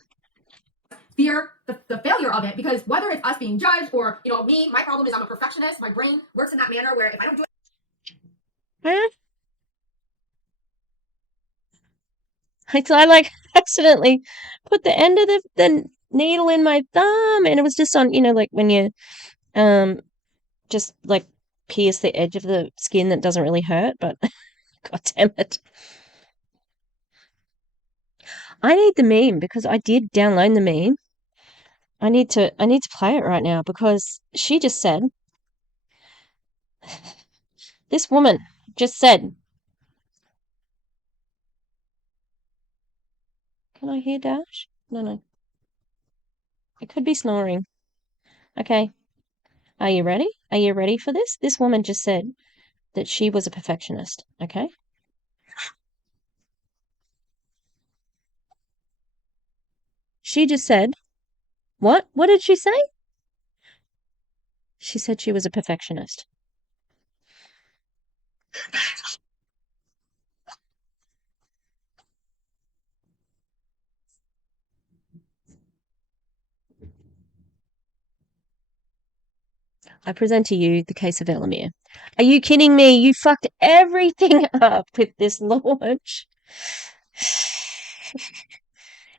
fear the failure of it, because whether it's us being judged or, me, my problem is I'm a perfectionist. My brain works in that manner where if I don't do it, I accidentally put the end of the needle in my thumb, and it was just on, like when you just like pierce the edge of the skin that doesn't really hurt, but god damn it. I need the meme because I did download the meme. I need to play it right now because she just said, this woman just said, can I hear Dash? No. It could be snoring. Okay. Are you ready? Are you ready for this? This woman just said that she was a perfectionist. Okay. She just said, what? What did she say? She said she was a perfectionist. I present to you the case of Elomir. Are you kidding me? You fucked everything up with this launch.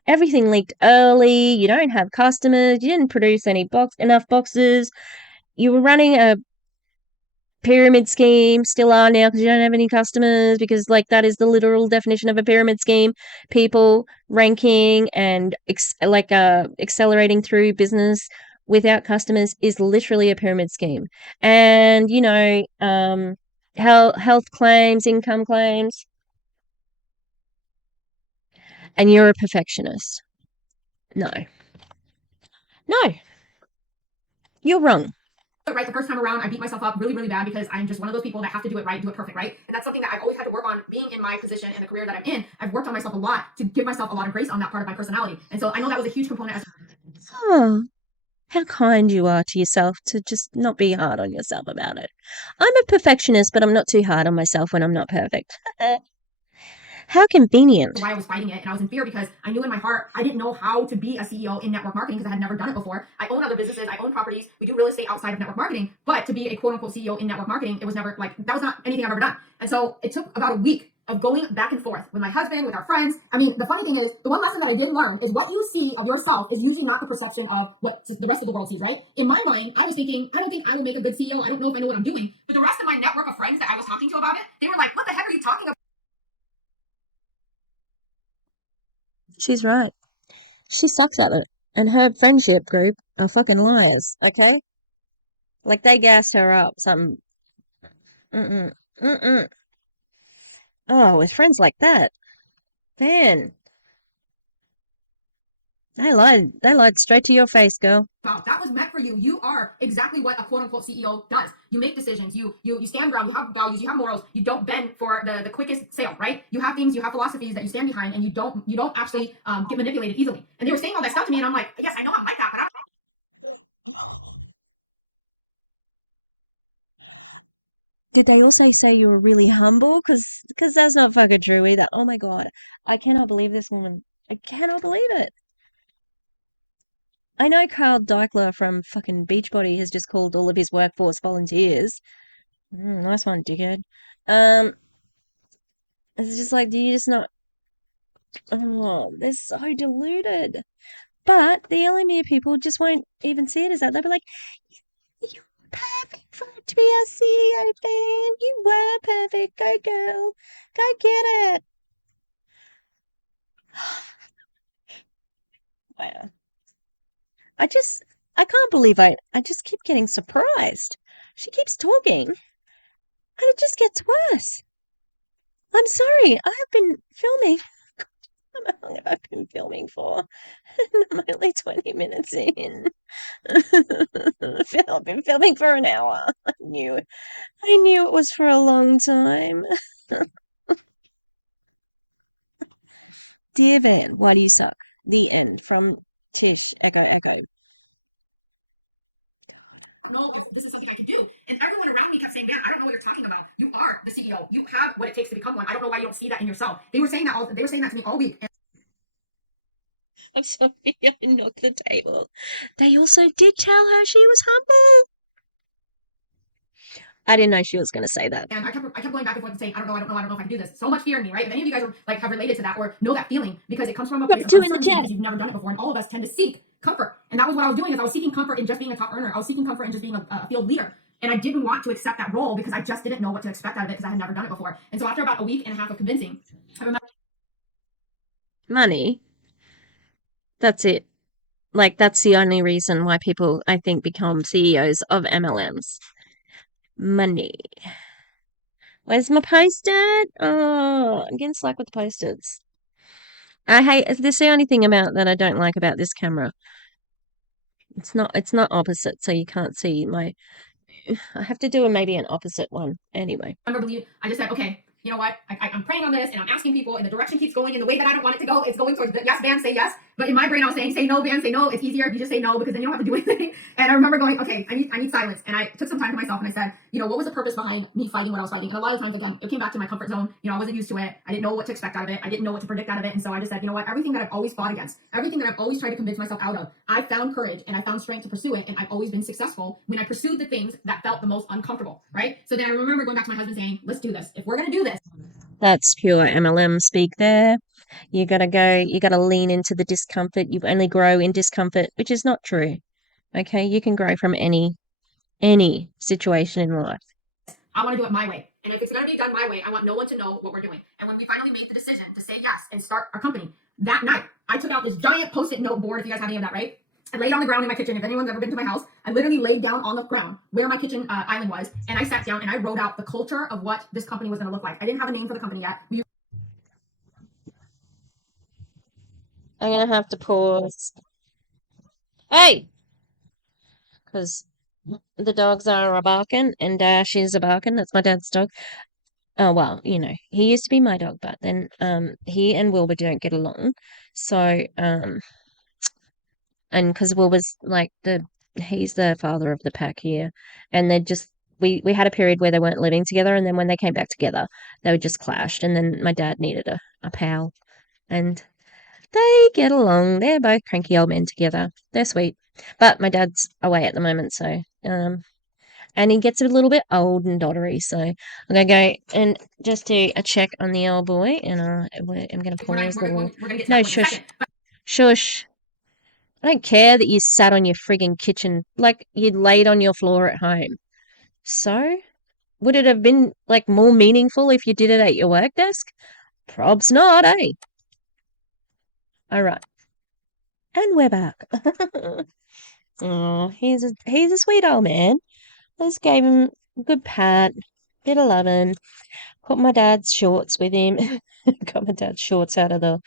Everything leaked early. You don't have customers. You didn't produce enough boxes. You were running a pyramid scheme, still are now because you don't have any customers, because like that is the literal definition of a pyramid scheme. People ranking and accelerating through business without customers is literally a pyramid scheme. And health claims, income claims, and you're a perfectionist. No, no, you're wrong. It right the first time around. I beat myself up really, really bad because I'm just one of those people that have to do it right, do it perfect, right? And that's something that I've always had to work on. Being in my position and the career that I'm in, I've worked on myself a lot to give myself a lot of grace on that part of my personality. And so I know that was a huge component. Oh, how kind you are to yourself to just not be hard on yourself about it. I'm a perfectionist, but I'm not too hard on myself when I'm not perfect. How convenient. Why I was fighting it, and I was in fear because I knew in my heart I didn't know how to be a CEO in network marketing because I had never done it before. I own other businesses, I own properties, we do real estate outside of network marketing, but to be a quote unquote CEO in network marketing, it was never like that was not anything I've ever done. And so it took about a week of going back and forth with my husband, with our friends. I mean, the funny thing is, the one lesson that I did learn is what you see of yourself is usually not the perception of what the rest of the world sees, right? In my mind, I was thinking, I don't think I will make a good CEO. I don't know if I know what I'm doing. But the rest of my network of friends that I was talking to about it, they were like, what the heck are you talking about? She's right. She sucks at it. And her friendship group are fucking liars, okay? Like they gassed her up. Something. Mm-mm. Mm-mm. Oh, with friends like that. Man. They lied straight to your face, girl. That was meant for you. You are exactly what a quote unquote CEO does. You make decisions, you stand ground, you have values, you have morals, you don't bend for the quickest sale, right? You have things, you have philosophies that you stand behind, and you don't actually get manipulated easily. And they were saying all that stuff to me, and I'm like, yes, I know I'm like that, but Did they also say you were really humble? Because that's not fucking true either. Oh my god. I cannot believe this woman. I cannot believe it. I know Carl Deichler from fucking Beachbody has just called all of his workforce volunteers. Nice one, dickhead. Um, it's just like, do you just not? Oh, they're so deluded. But the Elomir people just won't even see it as that. They'll be like, "You're perfect for it to be our CEO, fan. You were perfect. Go, girl. Go get it." Wow. I just, I can't believe I just keep getting surprised. She keeps talking, and it just gets worse. I'm sorry. I have been filming. How long have I been filming for? And I'm only 20 minutes in. I've been filming for an hour. I knew it was for a long time. Dear Van, why do you suck? The end. From Tish, Echo, Echo. I don't know if this is something I can do. And everyone around me kept saying, man, I don't know what you're talking about. You are the CEO. You have what it takes to become one. I don't know why you don't see that in yourself. They were saying that to me all week. I'm sorry, I knocked the table. They also did tell her she was humble. I didn't know she was going to say that. And I kept going back and forth and saying, I don't know if I can do this. So much fear in me, right? If any of you guys are like have related to that or know that feeling, because it comes from a place of uncertainty because you've never done it before, and all of us tend to seek comfort. And that was what I was doing, is I was seeking comfort in just being a top earner. I was seeking comfort in just being a field leader. And I didn't want to accept that role because I just didn't know what to expect out of it because I had never done it before. And so after about a week and a half of convincing, I remember Money. That's it. Like, that's the only reason why people, I think, become CEOs of MLMs. Money. Where's my post-it? Oh, I'm getting slack with the post-its. I hate, this is the only thing about that I don't like about this camera. It's not opposite, so you can't see my, I have to do maybe an opposite one. Anyway. I just said, okay, you know what? I'm praying on this and I'm asking people, and the direction keeps going in the way that I don't want it to go. It's going towards yes, Van, say yes. But in my brain, I was saying, say no, Van, say no. It's easier if you just say no, because then you don't have to do anything. And I remember going, okay, I need silence. And I took some time to myself and I said, what was the purpose behind me fighting what I was fighting? And a lot of times, again, it came back to my comfort zone. I wasn't used to it. I didn't know what to expect out of it. I didn't know what to predict out of it. And so I just said, you know what, everything that I've always fought against, everything that I've always tried to convince myself out of, I found courage and I found strength to pursue it. And I've always been successful when I pursued the things that felt the most uncomfortable, right? So then I remember going back to my husband saying, let's do this. If we're going to do this. That's pure MLM speak there. You gotta lean into the discomfort. You only grow in discomfort, which is not true. Okay, you can grow from any situation in life. I want to do it my way. And if it's going to be done my way, I want no one to know what we're doing. And when we finally made the decision to say yes and start our company, that night, I took out this giant Post-it note board, if you guys have any of that, right? I laid on the ground in my kitchen. If anyone's ever been to my house, I literally laid down on the ground where my kitchen island was, and I sat down and I wrote out the culture of what this company was going to look like. I didn't have a name for the company yet. I'm gonna have to pause. Hey! Because the dogs are a barking and Dash is a barking. That's my dad's dog. Oh, well, he used to be my dog, but then he and Wilbur don't get along. So, and because Wilbur's like he's the father of the pack here, and they just we had a period where they weren't living together, and then when they came back together, they were just clashed, and then my dad needed a pal, and they get along. They're both cranky old men together. They're sweet, but my dad's away at the moment, so and he gets a little bit old and doddery, so I'm gonna go and just do a check on the old boy, and I'm gonna pause. We're going to get to No, that point in a shush, second. shush. I don't care that you sat on your frigging kitchen, like you laid on your floor at home. So, would it have been like more meaningful if you did it at your work desk? Probs not, eh? Alright. And we're back. Oh, he's a sweet old man. Just gave him a good pat, bit of loving. Put my dad's shorts with him. Got my dad's shorts out of the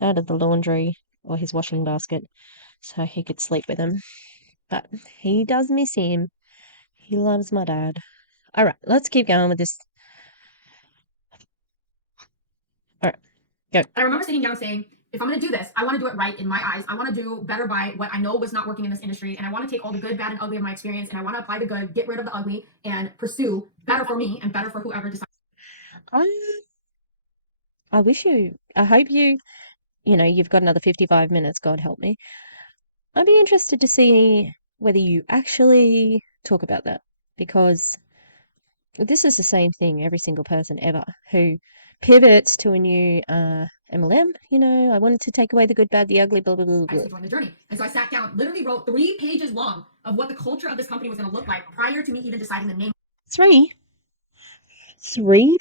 laundry or his washing basket so he could sleep with him. But he does miss him. He loves my dad. All right, let's keep going with this. All right, go. I remember sitting down saying, if I'm going to do this, I want to do it right in my eyes. I want to do better by what I know was not working in this industry. And I want to take all the good, bad, and ugly of my experience, and I want to apply the good, get rid of the ugly, and pursue better for me and better for whoever decides. I hope you've got another 55 minutes, God help me. I'd be interested to see whether you actually talk about that, because this is the same thing every single person ever who pivots to a new MLM. I wanted to take away the good, bad, the ugly, blah, blah, blah, blah. To join the journey. And so I sat down, literally wrote 3 pages long of what the culture of this company was going to look like prior to me even deciding the name. 3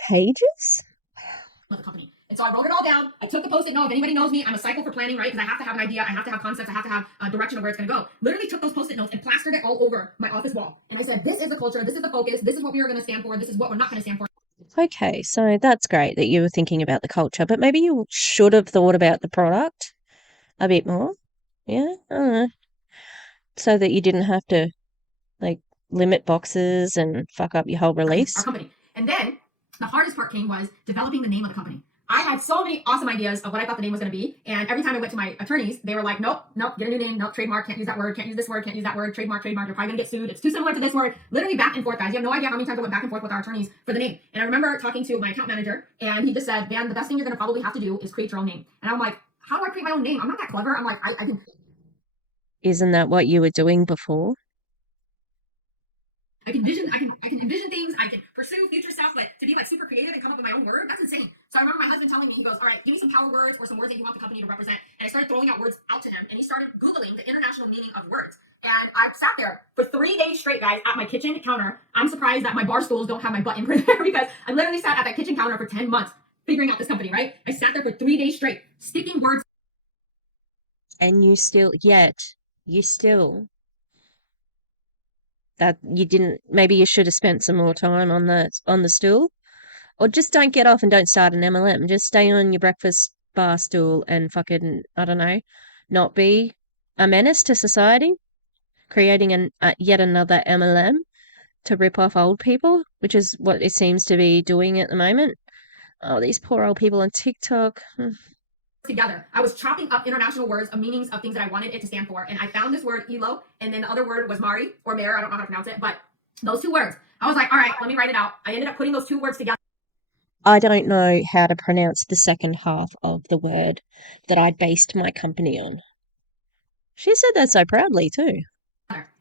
pages? Of the company. And so I wrote it all down. I took the Post-it note. If anybody knows me, I'm a cycle for planning, right? Because I have to have an idea. I have to have concepts. I have to have a direction of where it's going to go. Literally took those Post-it notes and plastered it all over my office wall. And I said, this is the culture. This is the focus. This is what we are going to stand for. This is what we're not going to stand for. Okay, so that's great that you were thinking about the culture, but maybe you should have thought about the product a bit more. Yeah, I don't know. So that you didn't have to, limit boxes and fuck up your whole release. Our company. And then the hardest part was developing the name of the company. I had so many awesome ideas of what I thought the name was going to be. And every time I went to my attorneys, they were like, nope, get a new name. Nope, trademark, can't use that word, can't use this word, can't use that word, trademark, you're probably going to get sued. It's too similar to this word. Literally back and forth, guys. You have no idea how many times I went back and forth with our attorneys for the name. And I remember talking to my account manager, and he just said, Van, the best thing you're going to probably have to do is create your own name. And I'm like, how do I create my own name? I'm not that clever. I'm like, I can. Isn't that what you were doing before? I can envision things, I can pursue future stuff, but to be super creative and come up with my own word, that's insane. So I remember my husband telling me, he goes, all right, give me some power words or some words that you want the company to represent. And I started throwing out words out to him, and he started Googling the international meaning of words. And I sat there for 3 days straight, guys, at my kitchen counter. I'm surprised that my bar stools don't have my butt imprint there, because I literally sat at that kitchen counter for 10 months figuring out this company, right? I sat there for 3 days straight, sticking words. And that you didn't, maybe you should have spent some more time on the stool, or just don't get off and don't start an MLM. Just stay on your breakfast bar stool and fucking, I don't know, not be a menace to society, creating yet another MLM to rip off old people, which is what it seems to be doing at the moment. Oh, these poor old people on TikTok. together. I was chopping up international words of meanings of things that I wanted it to stand for. And I found this word, Elo, and then the other word was Mari or Mare. I don't know how to pronounce it, but those two words. I was like, all right, let me write it out. I ended up putting those two words together. I don't know how to pronounce the second half of the word that I based my company on. She said that so proudly too.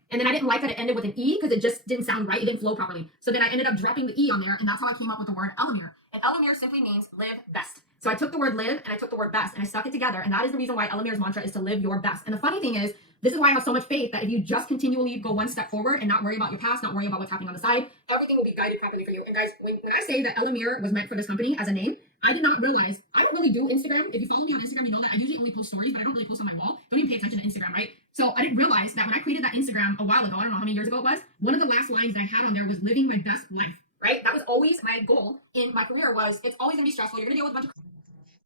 And then I didn't like that it ended with an E because it just didn't sound right. It didn't flow properly. So then I ended up dropping the E on there, and that's how I came up with the word Elomir. And Elomir simply means live best. So I took the word live and I took the word best and I stuck it together. And that is the reason why Elomir's mantra is to live your best. And the funny thing is, this is why I have so much faith that if you just continually go one step forward and not worry about your past, not worry about what's happening on the side, everything will be guided properly for you. And guys, when I say that Elomir was meant for this company as a name, I did not realize, I don't really do Instagram. If you follow me on Instagram, you know that I usually only post stories, but I don't really post on my wall. Don't even pay attention to Instagram, right? So I didn't realize that when I created that Instagram a while ago, I don't know how many years ago it was, one of the last lines that I had on there was living my best life, right? That was always my goal in my career was it's always gonna be stressful. You're gonna deal with a bunch of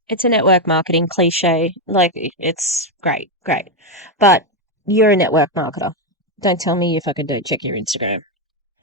It's a network marketing cliche. Like, it's great. But you're a network marketer. Don't tell me you fucking don't check your Instagram.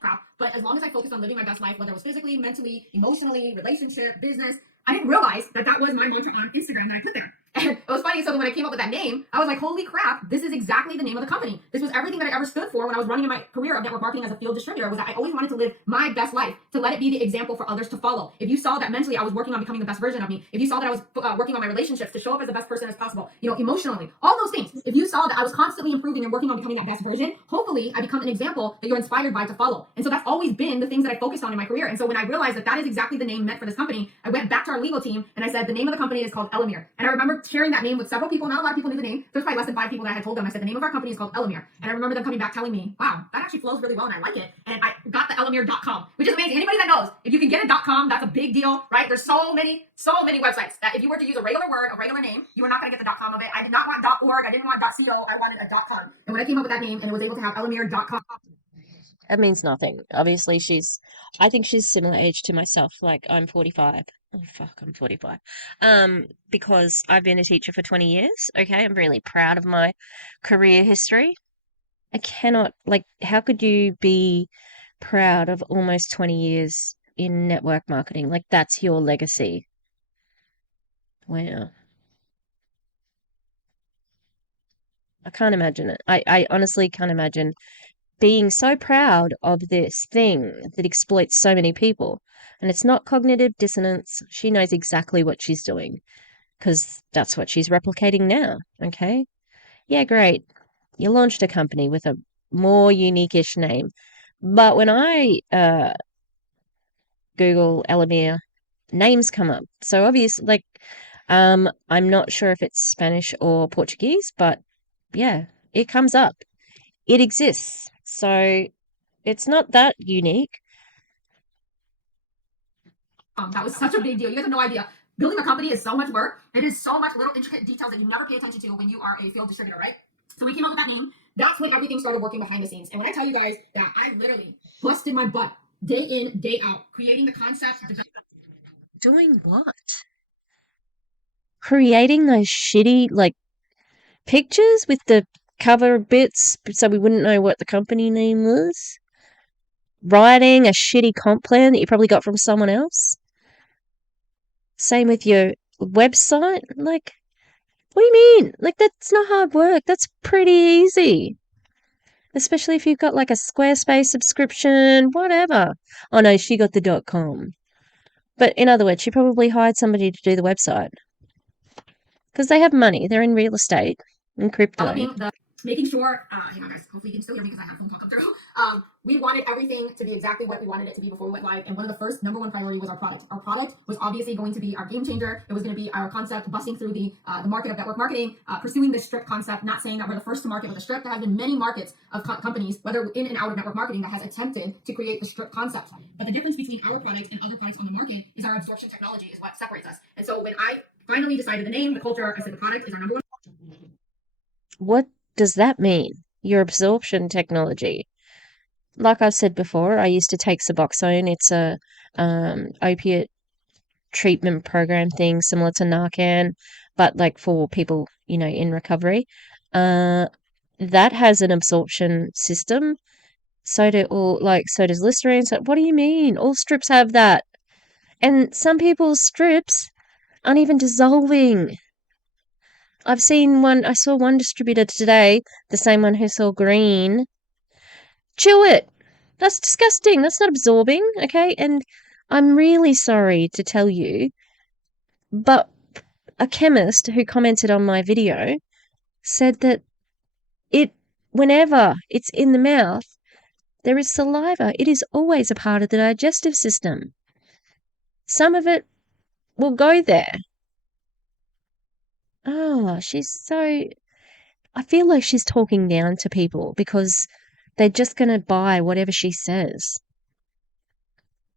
crap. But as long as I focused on living my best life, whether it was physically, mentally, emotionally, relationship, business, I didn't realize that that was my mantra on Instagram that I put there. And it was funny. So when I came up with that name, I was like, holy crap, this is exactly the name of the company. This was everything that I ever stood for when I was running in my career of network marketing as a field distributor, was that I always wanted to live my best life, to let it be the example for others to follow. If you saw that mentally I was working on becoming the best version of me, if you saw that I was working on my relationships to show up as the best person as possible, emotionally, all those things, if you saw that I was constantly improving and working on becoming that best version, hopefully I become an example that you're inspired by to follow. And so that's always been the things that I focused on in my career. And so when I realized that that is exactly the name meant for this company, I went back to our legal team and I said, the name of the company is called Elomir. And I remember sharing that name with several people. Not a lot of people knew the name. There's probably less than 5 people that I had told them. I said, the name of our company is called Elomir. And I remember them coming back telling me, wow, that actually flows really well and I like it. And I got the Elomir.com, which is amazing. Anybody that knows, if you can get a .com, that's a big deal, right? There's so many websites that if you were to use a regular word, a regular name, you are not going to get the .com of it. I did not want .org. I didn't want .co. I wanted a .com. And when I came up with that name and it was able to have Elomir.com. It means nothing. Obviously, I think she's similar age to myself. Like, I'm 45. Oh, fuck, I'm 45. Because I've been a teacher for 20 years. Okay, I'm really proud of my career history. I cannot, like, how could you be proud of almost 20 years in network marketing? Like, that's your legacy. Wow. I can't imagine it. I honestly can't imagine being so proud of this thing that exploits so many people. And it's not cognitive dissonance. She knows exactly what she's doing because that's what she's replicating now. Okay. Yeah, great. You launched a company with a more unique-ish name. But when I Google Elomir, names come up. So obviously, like, I'm not sure if it's Spanish or Portuguese, but yeah, it comes up. It exists. So it's not that unique. That was such a big deal. You guys have no idea. Building a company is so much work. It is so much little intricate details that you never pay attention to when you are a field distributor, right? So we came up with that name. That's when everything started working behind the scenes. And when I tell you guys that I literally busted my butt day in, day out, creating the concept. Doing what? Creating those shitty, like, pictures with the cover bits so we wouldn't know what the company name was? Writing a shitty comp plan that you probably got from someone else? Same with your website? Like, what do you mean? Like, that's not hard work. That's pretty easy. Especially if you've got like a Squarespace subscription, whatever. Oh no, she got the .com. But in other words, she probably hired somebody to do the website. Because they have money. They're in real estate and crypto. Making sure, hang on guys, hopefully you can still hear me because I had a phone call come through. We wanted everything to be exactly what we wanted it to be before we went live. And one of the first number one priority was our product. Our product was obviously going to be our game changer. It was going to be our concept, busting through the market of network marketing, pursuing the strip concept, not saying that we're the first to market with a strip. There have been many markets of companies, whether in and out of network marketing, that has attempted to create the strip concept. But the difference between our product and other products on the market is our absorption technology is what separates us. And so when I finally decided the name, the culture, I said the product is our number one. What does that mean? Your absorption technology. Like I've said before, I used to take Suboxone. It's a opiate treatment program thing similar to Narcan, but like for people, in recovery. That has an absorption system. So does Listerine. So what do you mean? All strips have that. And some people's strips aren't even dissolving. I saw one distributor today, the same one who saw green. Chew it. That's disgusting. That's not absorbing, okay? And I'm really sorry to tell you, but a chemist who commented on my video said that it, whenever it's in the mouth, there is saliva. It is always a part of the digestive system. Some of it will go there. Oh, I feel like she's talking down to people because they're just going to buy whatever she says.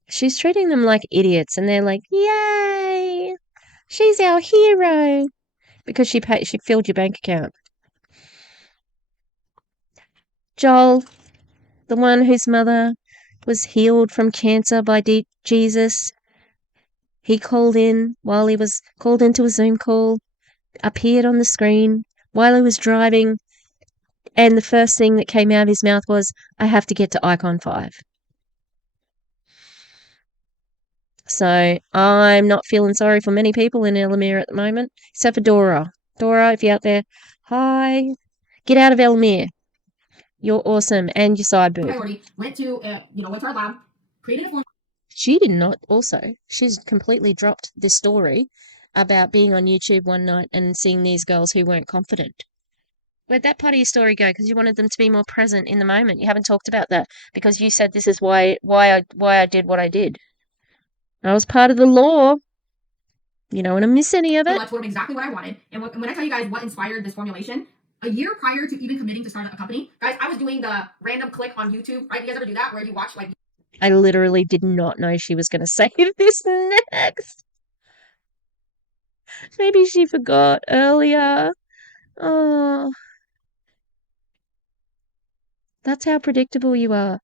She's treating them like idiots and they're like, yay, she's our hero because she filled your bank account. Joel, the one whose mother was healed from cancer by Jesus, he called into a Zoom call, appeared on the screen while he was driving, and the first thing that came out of his mouth was, I have to get to Icon 5. So I'm not feeling sorry for many people in Elomir at the moment, except for Dora. Dora, if you're out there, hi. Get out of Elomir. You're awesome, and your side boob. Priority went to our lab, created a form. She did not also. She's completely dropped this story about being on YouTube one night and seeing these girls who weren't confident. Where'd that part of your story go? Because you wanted them to be more present in the moment. You haven't talked about that because you said this is why I did what I did. I was part of the law. You don't want to miss any of it. Told them exactly what I wanted. And when I tell you guys what inspired this formulation, a year prior to even committing to start a company, guys, I was doing the random click on YouTube, right? You guys ever do that where you watch like... I literally did not know she was going to say this next. Maybe she forgot earlier. Oh. That's how predictable you are.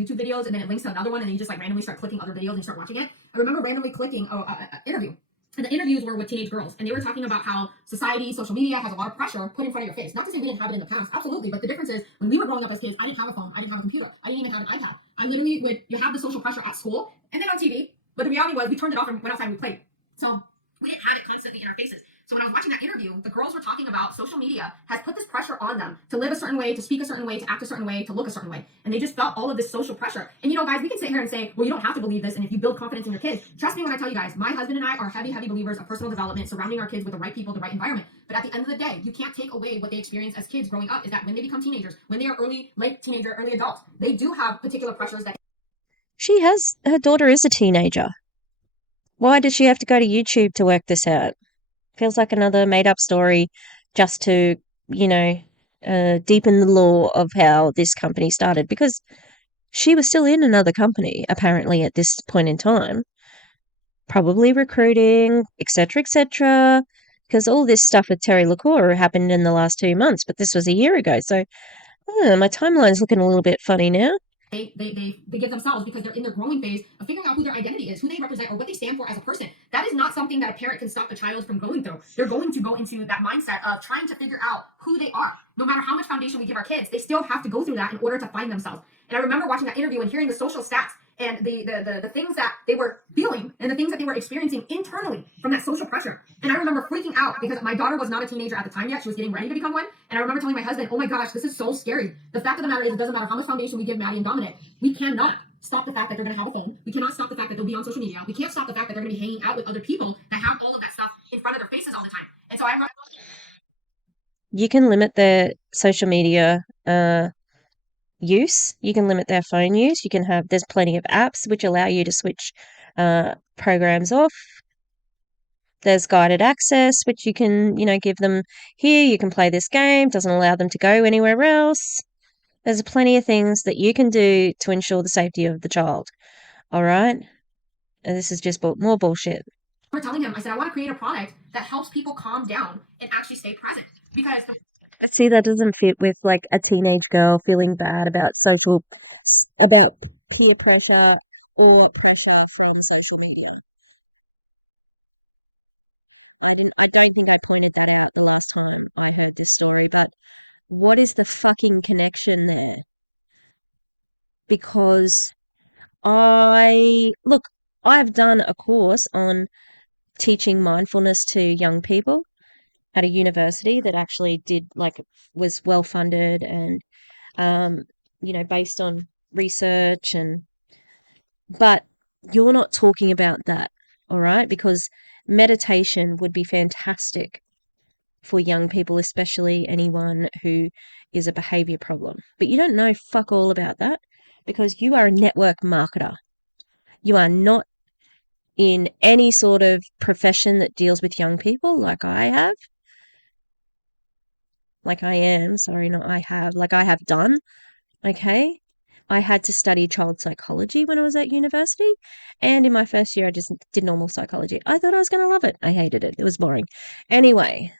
YouTube videos, and then it links to another one, and then you just like randomly start clicking other videos and you start watching it. I remember randomly clicking an interview. And the interviews were with teenage girls, and they were talking about how society, social media has a lot of pressure put in front of your face. Not to say we didn't have it in the past, absolutely, but the difference is when we were growing up as kids, I didn't have a phone, I didn't have a computer, I didn't even have an iPad. I literally you have the social pressure at school and then on TV, but the reality was we turned it off and went outside and we played. So we didn't have it constantly in our faces. So when I was watching that interview, the girls were talking about social media has put this pressure on them to live a certain way, to speak a certain way, to act a certain way, to look a certain way. And they just felt all of this social pressure. And guys, we can sit here and say, well, you don't have to believe this. And if you build confidence in your kids, trust me when I tell you guys, my husband and I are heavy, heavy believers of personal development, surrounding our kids with the right people, the right environment. But at the end of the day, you can't take away what they experience as kids growing up, is that when they become teenagers, when they are late teenager, early adults, they do have particular pressures that... Her daughter is a teenager. Why does she have to go to YouTube to work this out? Feels like another made-up story just to, deepen the lore of how this company started. Because she was still in another company, apparently, at this point in time. Probably recruiting, etc., because all this stuff with Terry Lacore happened in the last 2 months, but this was a year ago. So my timeline's looking a little bit funny now. They give themselves because they're in their growing phase of figuring out who their identity is, who they represent, or what they stand for as a person. That is not something that a parent can stop a child from going through. They're going to go into that mindset of trying to figure out who they are. No matter how much foundation we give our kids, they still have to go through that in order to find themselves. And I remember watching that interview and hearing the social stats and the things that they were feeling and the things that they were experiencing internally from that social pressure. And I remember freaking out because my daughter was not a teenager at the time yet. She was getting ready to become one. And I remember telling my husband, oh my gosh, this is so scary. The fact of the matter is, it doesn't matter how much foundation we give Maddie and Dominic, we cannot stop the fact that they're going to have a phone. We cannot stop the fact that they'll be on social media. We can't stop the fact that they're going to be hanging out with other people that have all of that stuff in front of their faces all the time. And so I remember... You can limit their social media use. You can limit their phone use. There's plenty of apps which allow you to switch programs off. There's guided access, which you can, give them here. You can play this game. Doesn't allow them to go anywhere else. There's plenty of things that you can do to ensure the safety of the child. All right? And this is just more bullshit. We're telling him, I said, I want to create a product that helps people calm down and actually stay present because... But see, that doesn't fit with like a teenage girl feeling bad about peer pressure or pressure from social media. I don't think I pointed that out the last time I heard this story, but what is the fucking connection there? Because I've done a course on teaching mindfulness to young people, at a university that actually was well funded and, based on research but you're not talking about that, all right? Because meditation would be fantastic for young people, especially anyone who is a behavior problem. But you don't know fuck all about that because you are a network marketer. You are not in any sort of profession that deals with young people like I have. Like I am, sorry, not I have, like I have done, okay? I had to study child psychology when I was at university. And in my first year, I just did normal psychology. I thought I was going to love it. I hated it. It was boring. Anyway,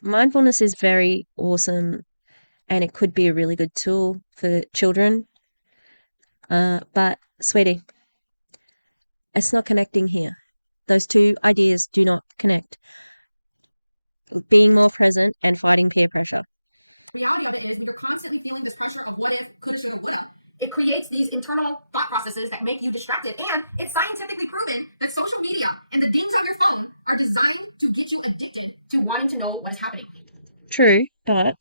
mindfulness is very awesome and it could be a really good tool for children. But, sweetie, it's not connecting here. Those two ideas do not connect. Being more present and fighting peer pressure. Reality of it is when you're constantly feeling this pressure of what if, coulda, shoulda, woulda, it creates these internal thought processes that make you distracted. And it's scientifically proven that social media and the dings on your phone are designed to get you addicted to wanting to know what is happening. True, but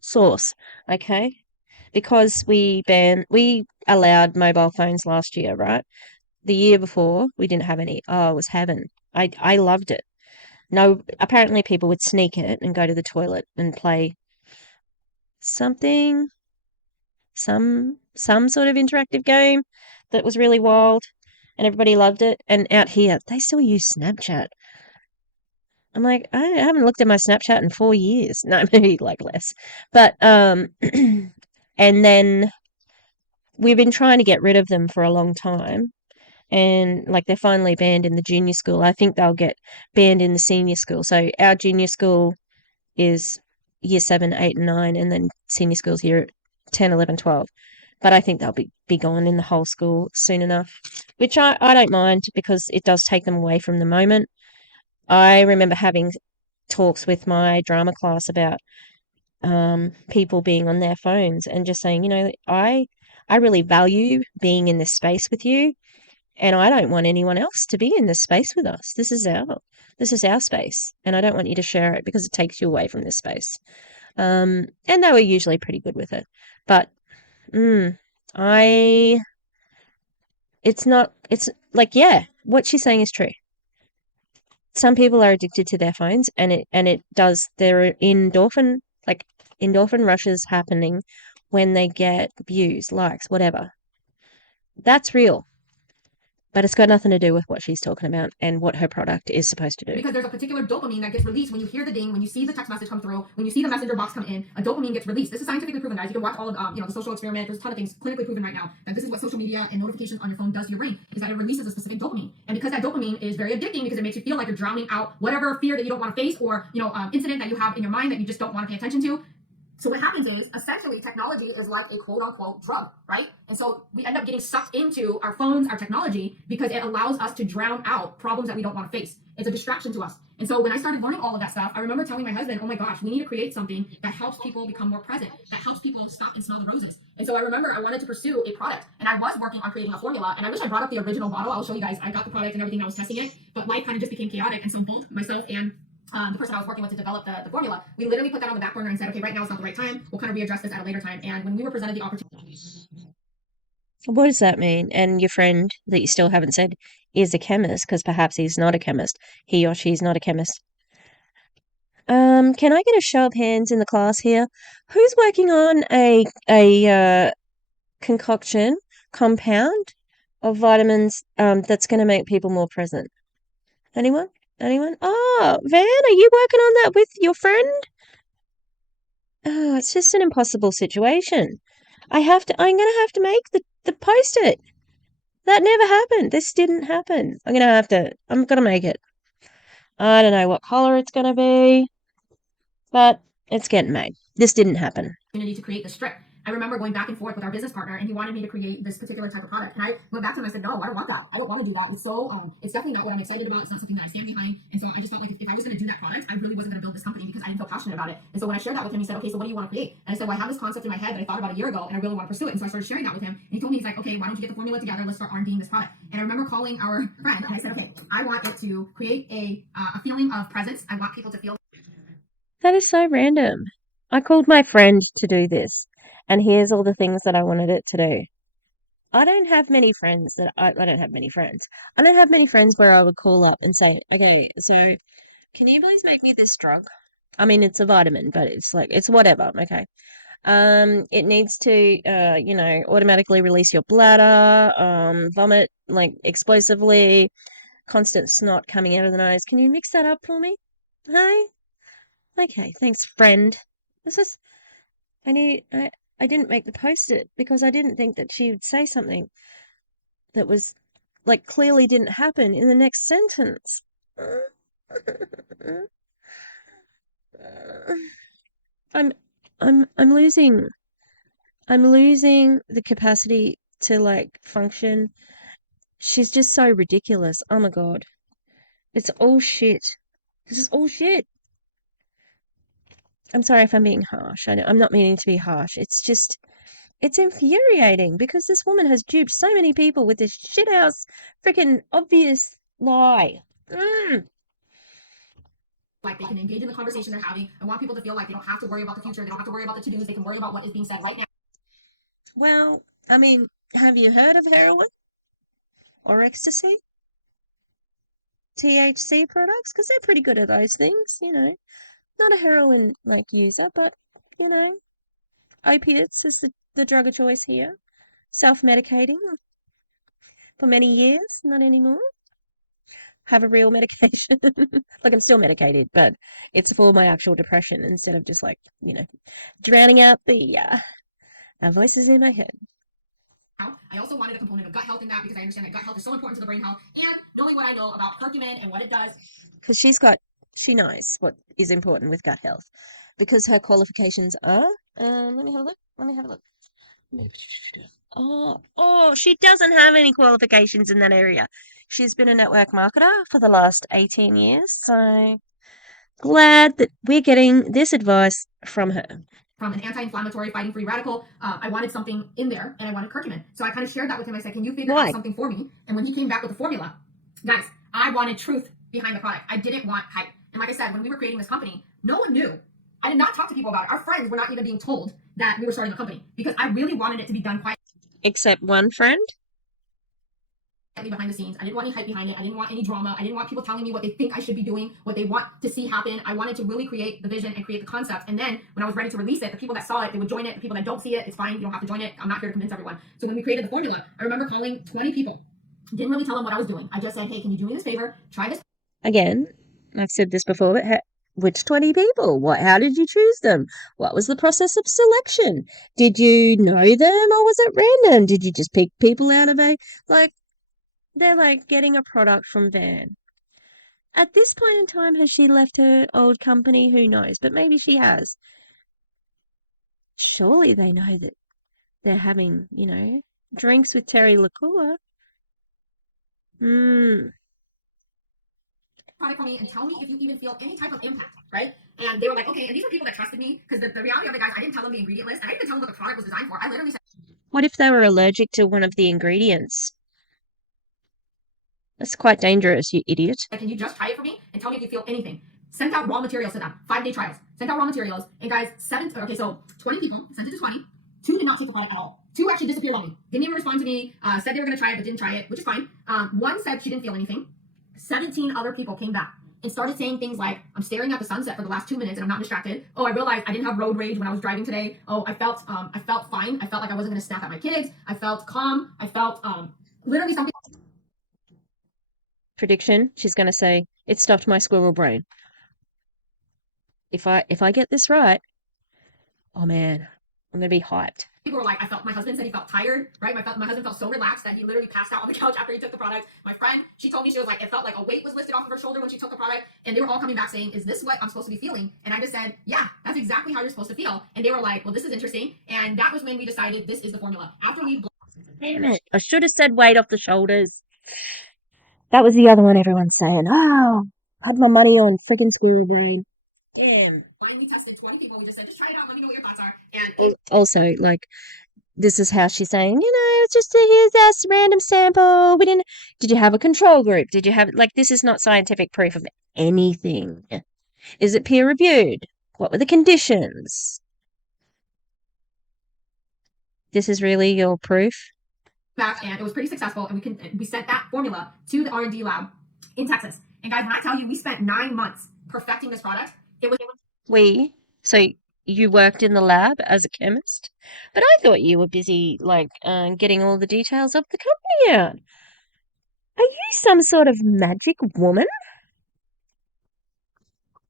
source, okay? Because we allowed mobile phones last year, right? The year before, we didn't have any. Oh, it was heaven. I loved it. No, apparently people would sneak it and go to the toilet and play something, some sort of interactive game that was really wild and everybody loved it. And out here, they still use Snapchat. I'm like, I haven't looked at my Snapchat in 4 years. No, maybe like less. But and then we've been trying to get rid of them for a long time. And like they're finally banned in the junior school. I think they'll get banned in the senior school. So our junior school is year 7, 8, and 9, and then senior school's year 10, 11, 12. But I think they'll be gone in the whole school soon enough, which I don't mind because it does take them away from the moment. I remember having talks with my drama class about people being on their phones and just saying, I really value being in this space with you, and I don't want anyone else to be in this space with us. This is our space, and I don't want you to share it because it takes you away from this space. And they were usually pretty good with it, but it's like, yeah, what she's saying is true. Some people are addicted to their phones, and there are endorphin rushes happening when they get views, likes, whatever. That's real. But it's got nothing to do with what she's talking about and what her product is supposed to do. Because there's a particular dopamine that gets released when you hear the ding, when you see the text message come through, when you see the messenger box come in, a dopamine gets released. This is scientifically proven, guys. You can watch all of the social experiment. There's a ton of things clinically proven right now that this is what social media and notifications on your phone does to your brain, is that it releases a specific dopamine. And because that dopamine is very addicting, because it makes you feel like you're drowning out whatever fear that you don't want to face or incident that you have in your mind that you just don't want to pay attention to. So what happens is, essentially, technology is like a quote-unquote drug, right? And so we end up getting sucked into our phones, our technology, because it allows us to drown out problems that we don't want to face. It's a distraction to us. And so when I started learning all of that stuff, I remember telling my husband, oh my gosh, we need to create something that helps people become more present, that helps people stop and smell the roses. And so I remember I wanted to pursue a product, and I was working on creating a formula, and I wish I brought up the original bottle. I'll show you guys. I got the product and everything, I was testing it, but life kind of just became chaotic. And so both myself and the person I was working with to develop the formula, we literally put that on the back burner and said, okay, right now it's not the right time. We'll kind of readdress this at a later time. And when we were presented the opportunity. What does that mean? And your friend that you still haven't said is a chemist, because perhaps he's not a chemist. He or she's not a chemist. Can I get a show of hands in the class here? Who's working on a concoction compound of vitamins that's going to make people more present? Anyone? Anyone? Oh, Van, are you working on that with your friend? Oh, it's just an impossible situation. I'm gonna have to make the post-it. That never happened. This didn't happen. I'm gonna make it. I don't know what color it's gonna be, but it's getting made. This didn't happen. To create the strip. I remember going back and forth with our business partner, and he wanted me to create this particular type of product. And I went back to him. I said, no, I don't want that. I don't want to do that. It's so, it's definitely not what I'm excited about. It's not something that I stand behind. And so I just felt like if I was going to do that product, I really wasn't going to build this company because I didn't feel passionate about it. And so when I shared that with him, he said, okay, so what do you want to create? And I said, well, I have this concept in my head that I thought about a year ago, and I really want to pursue it. And so I started sharing that with him. And he told me, he's like, okay, why don't you get the formula together? Let's start R&Ding this product. And I remember calling our friend, and I said, okay, I want it to create a feeling of presence. I want people to feel. That is so random. I called my friend to do this, and here's all the things that I wanted it to do. I don't have many friends I don't have many friends. I don't have many friends where I would call up and say, okay, so can you please make me this drug? I mean, it's a vitamin, but it's like, it's whatever. Okay. It needs to, automatically release your bladder, vomit like explosively, constant snot coming out of the nose. Can you mix that up for me? Hi. Okay, thanks, friend. This is I didn't make the post-it because I didn't think that she would say something that was like clearly didn't happen in the next sentence. I'm I'm losing the capacity to like function. She's just so ridiculous. Oh my god. It's all shit. This is all shit. I'm sorry if I'm being harsh. I'm not meaning to be harsh. It's infuriating because this woman has duped so many people with this shithouse freaking obvious lie. Like they can engage in the conversation they're having. I want people to feel like they don't have to worry about the future. They don't have to worry about the to-dos. They can worry about what is being said right now. Well, I mean, have you heard of heroin or ecstasy? THC products? Because they're pretty good at those things, Not a heroin like user, but opiates is the drug of choice here. Self-medicating for many years, not anymore. Have a real medication. Like I'm still medicated, but it's for my actual depression instead of just like, drowning out the voices in my head. I also wanted a component of gut health in that because I understand that gut health is so important to the brain health, and knowing what I know about curcumin and what it does. Because she knows what is important with gut health because her qualifications are, let me have a look. Oh, she doesn't have any qualifications in that area. She's been a network marketer for the last 18 years, so glad that we're getting this advice from her. From an anti-inflammatory, fighting free radical, I wanted something in there, and I wanted curcumin. So I kind of shared that with him. I said, can you figure out something for me? And when he came back with the formula, guys, I wanted truth behind the product. I didn't want hype. And like I said, when we were creating this company, no one knew. I did not talk to people about it. Our friends were not even being told that we were starting a company because I really wanted it to be done quietly. Except one friend? Behind the scenes. I didn't want any hype behind it. I didn't want any drama. I didn't want people telling me what they think I should be doing, what they want to see happen. I wanted to really create the vision and create the concept. And then when I was ready to release it, the people that saw it, they would join it. The people that don't see it, it's fine. You don't have to join it. I'm not here to convince everyone. So when we created the formula, I remember calling 20 people. Didn't really tell them what I was doing. I just said, hey, can you do me this favor? Try this. Again, I've said this before, but which 20 people? How did you choose them? What was the process of selection? Did you know them or was it random? Did you just pick people out of they're like getting a product from Van. At this point in time, has she left her old company? Who knows? But maybe she has. Surely they know that they're having, drinks with Terry Lacore. Product for me and tell me if you even feel any type of impact, right? And they were like, okay. And these were people that trusted me because the reality of it, guys, I didn't tell them the ingredient list. And I didn't even tell them what the product was designed for. I literally said, what if they were allergic to one of the ingredients? That's quite dangerous, you idiot. Can you just try it for me and tell me if you feel anything? Sent out raw materials to them, 5-day trials. Sent out raw materials. And guys, 20 people, sent it to 20. 2 did not take the product at all. 2 actually disappeared on me. Didn't even respond to me. Said they were going to try it, but didn't try it, which is fine. 1 said she didn't feel anything. 17 other people came back and started saying things like, I'm staring at the sunset for the last 2 minutes and I'm not distracted. Oh, I realized I didn't have road rage when I was driving today. Oh, I felt fine. I felt like I wasn't going to snap at my kids. I felt calm. I felt literally something. Prediction, she's going to say, it stopped my squirrel brain. If I get this right, oh man, I'm going to be hyped. People were like, my husband said he felt tired, right? My husband felt so relaxed that he literally passed out on the couch after he took the product. My friend, she told me, she was like, it felt like a weight was lifted off of her shoulder when she took the product. And they were all coming back saying, is this what I'm supposed to be feeling? And I just said, yeah, that's exactly how you're supposed to feel. And they were like, well, this is interesting. And that was when we decided this is the formula. After we Damn it. I should have said weight off the shoulders. That was the other one everyone's saying. Had my money on friggin' squirrel brain. Damn. blindly tested 20 people, we just said, just try it out, let me know what your thoughts are. And Also, like, this is how she's saying, it's just here's our random sample. Did you have a control group? Did you have, like, this is not scientific proof of anything. Is it peer reviewed? What were the conditions? This is really your proof? back, and it was pretty successful, and we sent that formula to the R&D lab in Texas. And guys, when I tell you we spent 9 months perfecting this product, so you worked in the lab as a chemist, but I thought you were busy, like, getting all the details of the company out. Are you some sort of magic woman?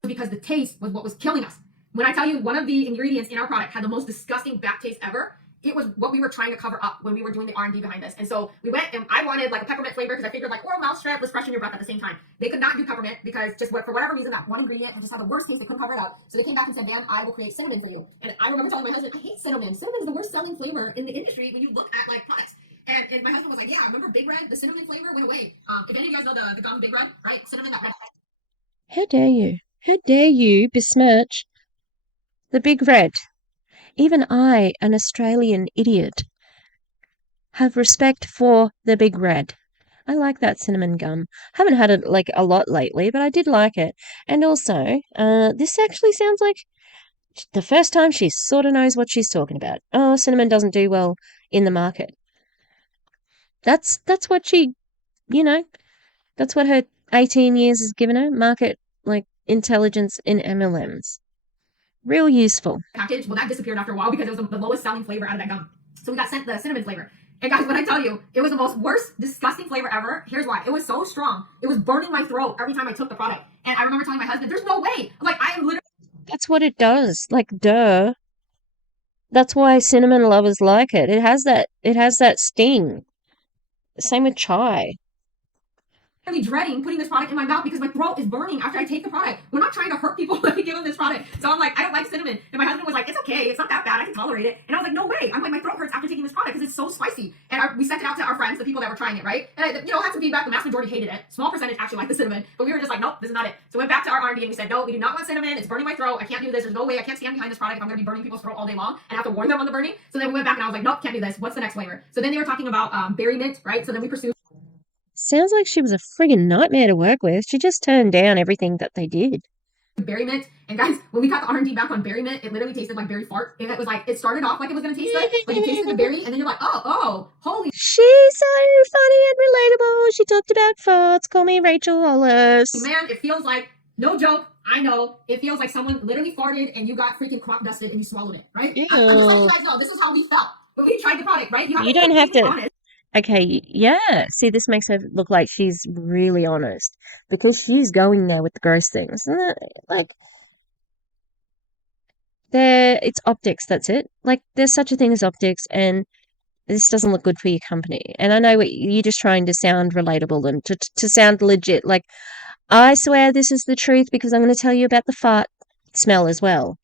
Because the taste was what was killing us. When I tell you one of the ingredients in our product had the most disgusting back taste ever, it was what we were trying to cover up when we were doing the R&D behind this. And so we went, and I wanted like a peppermint flavor because I figured like oral mouth strip was fresh in your breath at the same time. They could not do peppermint because for whatever reason, that one ingredient had just had the worst taste. They couldn't cover it up. So they came back and said, Van, I will create cinnamon for you. And I remember telling my husband, I hate cinnamon. Cinnamon is the worst selling flavor in the industry when you look at like products. And my husband was like, yeah, remember Big Red? The cinnamon flavor went away. If any of you guys know the gum Big Red, right? Cinnamon, that red. How dare you? How dare you besmirch the Big Red? Even I, an Australian idiot, have respect for the Big Red. I like that cinnamon gum. Haven't had it like a lot lately, but I did like it. And also, this actually sounds like the first time she sort of knows what she's talking about. Oh, cinnamon doesn't do well in the market. That's what she, that's what her 18 years has given her, market like intelligence in MLMs. Real useful. Package, well, that disappeared after a while because it was the lowest selling flavor out of that gum. So we got sent the cinnamon flavor. And guys, when I tell you, it was the most worst, disgusting flavor ever. Here's why. It was so strong. It was burning my throat every time I took the product. And I remember telling my husband, there's no way. I'm like, I am literally. That's what it does. Like, duh. That's why cinnamon lovers like it. It has that sting. Same with chai. Dreading putting this product in my mouth because my throat is burning after I take the product. We're not trying to hurt people when we give them this product. So I'm like, I don't like cinnamon. And my husband was like, it's okay. It's not that bad. I can tolerate it. And I was like, no way. I'm like, my throat hurts after taking this product because it's so spicy. And we sent it out to our friends, the people that were trying it, right? And I, had some feedback. The vast majority hated it. Small percentage actually liked the cinnamon. But we were just like, nope, this is not it. So we went back to our R&D and we said, no, we do not want cinnamon. It's burning my throat. I can't do this. There's no way. I can't stand behind this product if I'm going to be burning people's throat all day long and have to warn them on the burning. So then we went back and I was like, nope, can't do this. What's the next flavor? So then they were talking about berry mint, right? So then we pursued. Sounds like she was a friggin' nightmare to work with. She just turned down everything that they did. Berry mint. And guys, when we got the R&D back on berry mint, it literally tasted like berry fart. And it was like, it started off like it was going to taste good. Like you tasted the berry and then you're like, holy. She's so funny and relatable. She talked about farts. Call me Rachel Hollis. Man, it feels like, no joke, I know, it feels like someone literally farted and you got freaking crop dusted and you swallowed it, right? Ew. I'm just letting you guys know, this is how we felt when we tried the product, right? You don't have to. Honest. Okay, yeah. See, this makes her look like she's really honest because she's going there with the gross things. And like, it's optics, that's it. Like, there's such a thing as optics, and this doesn't look good for your company. And I know you're just trying to sound relatable and to sound legit. Like, I swear this is the truth because I'm going to tell you about the fart smell as well.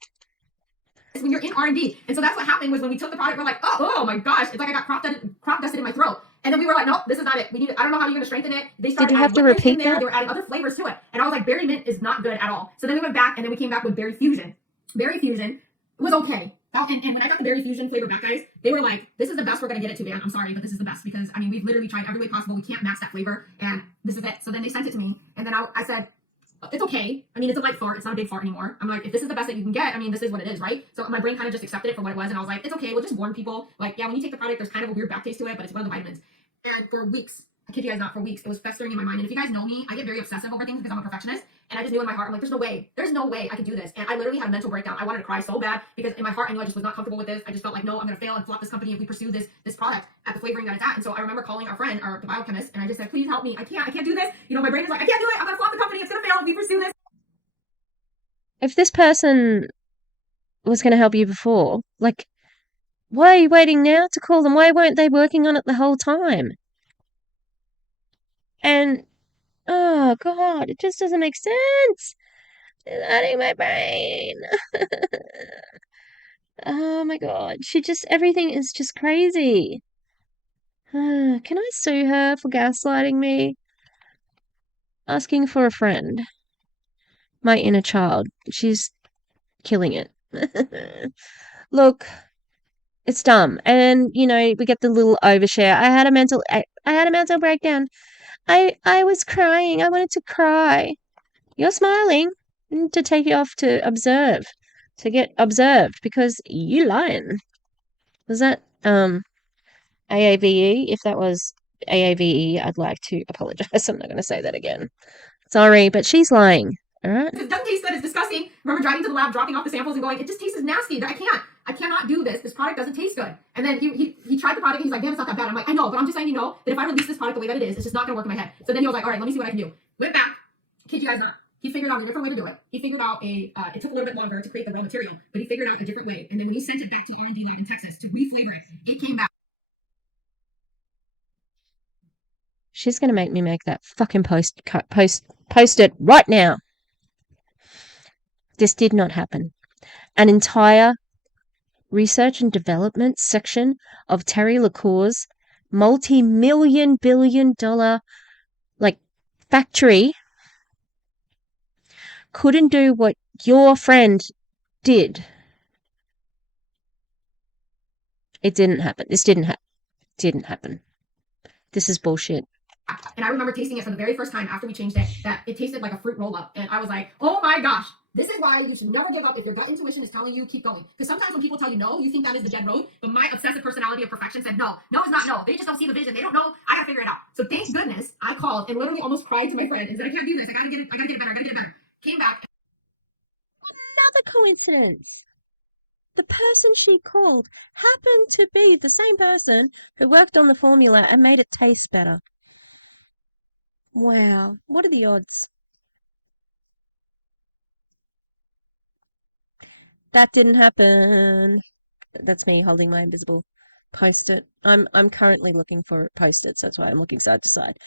When you're in R&D. And so that's what happened was when we took the product, we're like, oh my gosh, it's like I got crop dusted in my throat. And then we were like, nope, this is not it. I don't know how you're going to strengthen it. They started Did you have to repeat that? They were adding other flavors to it. And I was like, berry mint is not good at all. So then we went back and then we came back with berry fusion. Berry fusion was okay. And when I got the berry fusion flavor back, guys, they were like, this is the best we're going to get it to, Van. I'm sorry, but this is the best because, I mean, we've literally tried every way possible. We can't match that flavor. And this is it. So then they sent it to me. And then I said, it's okay. I mean, it's a light fart. It's not a big fart anymore. I'm like, if this is the best that you can get, I mean, this is what it is, right? So my brain kind of just accepted it for what it was. And I was like, it's okay. We'll just warn people. Like, yeah, when you take the product, there's kind of a weird back taste to it, but it's one of the vitamins. And for weeks, I kid you guys not, for weeks, it was festering in my mind. And if you guys know me, I get very obsessive over things because I'm a perfectionist. And I just knew in my heart, I'm like, there's no way I could do this. And I literally had a mental breakdown. I wanted to cry so bad because in my heart, I knew I just was not comfortable with this. I just felt like, no, I'm going to fail and flop this company if we pursue this product at the flavoring that it's at. And so I remember calling our friend, the biochemist, and I just said, please help me. I can't do this. My brain is like, I can't do it. I'm going to flop the company. It's going to fail if we pursue this. If this person was going to help you before, like, Why are you waiting now to call them? Why weren't they working on it the whole time? And, oh, God, it just doesn't make sense. It's hurting my brain. Oh, my God. Everything is just crazy. Can I sue her for gaslighting me? Asking for a friend. My inner child. She's killing it. Look, it's dumb. And, we get the little overshare. I had a mental breakdown. I was crying. I wanted to cry. You're smiling to take you off to observe, to get observed because you lying. Was that AAVE? If that was AAVE, I'd like to apologize. I'm not going to say that again. Sorry, but she's lying. All right. It doesn't taste good. It's disgusting. Remember driving to the lab, dropping off the samples and going, it just tastes nasty. I cannot do this. This product doesn't taste good. And then he tried the product and he's like, damn, it's not that bad. I'm like, I know, but I'm just letting you know that if I release this product the way that it is, it's just not going to work in my head. So then he was like, all right, let me see what I can do. Went back. Kid you guys not. He figured out a different way to do it. He figured out it took a little bit longer to create the raw material, but he figured out a different way. And then when he sent it back to the R&D lab in Texas to reflavor it, it came back. She's going to make me make that fucking post it right now. This did not happen. An entire research and development section of Terry Lacore's multi-million billion dollar factory couldn't do what your friend did. It didn't happen. This didn't happen. This is bullshit. And I remember tasting it for the very first time after we changed it, that it tasted like a fruit roll-up. And I was like, oh my gosh, this is why you should never give up if your gut intuition is telling you keep going. Because sometimes when people tell you no, you think that is the dead road. But my obsessive personality of perfection said no. No is not no. They just don't see the vision. They don't know. I gotta figure it out. So thank goodness I called and literally almost cried to my friend and said, I can't do this. I gotta get it better. I gotta get it better. Came back. Another coincidence. The person she called happened to be the same person who worked on the formula and made it taste better. Wow. What are the odds? That didn't happen. That's me holding my invisible post-it. I'm currently looking for post-its. That's why I'm looking side to side.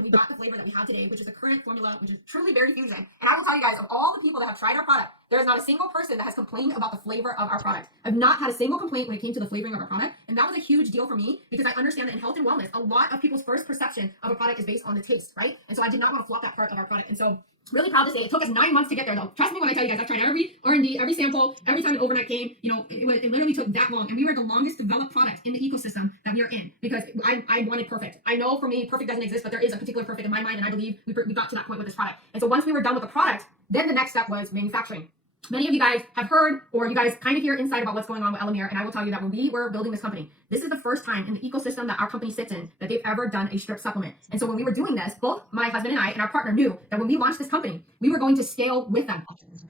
We got the flavor that we have today, which is the current formula, which is truly berry fusion. And I will tell you guys, of all the people that have tried our product, there is not a single person that has complained about the flavor of our product. I've not had a single complaint when it came to the flavoring of our product. And that was a huge deal for me because I understand that in health and wellness, a lot of people's first perception of a product is based on the taste, right? And so I did not want to flop that part of our product. And so really proud to say it took us 9 months to get there though. Trust me when I tell you guys, I've tried every R&D, every sample, every time an overnight came, it literally took that long. And we were the longest developed product in the ecosystem that we are in because I wanted perfect. I know for me, perfect doesn't exist, but there is a particular perfect in my mind. And I believe we got to that point with this product. And so once we were done with the product, then the next step was manufacturing. Many of you guys have heard, or you guys kind of hear inside about what's going on with Elomir, and I will tell you that when we were building this company, this is the first time in the ecosystem that our company sits in that they've ever done a strip supplement. And so when we were doing this, both my husband and I and our partner knew that when we launched this company, we were going to scale with them.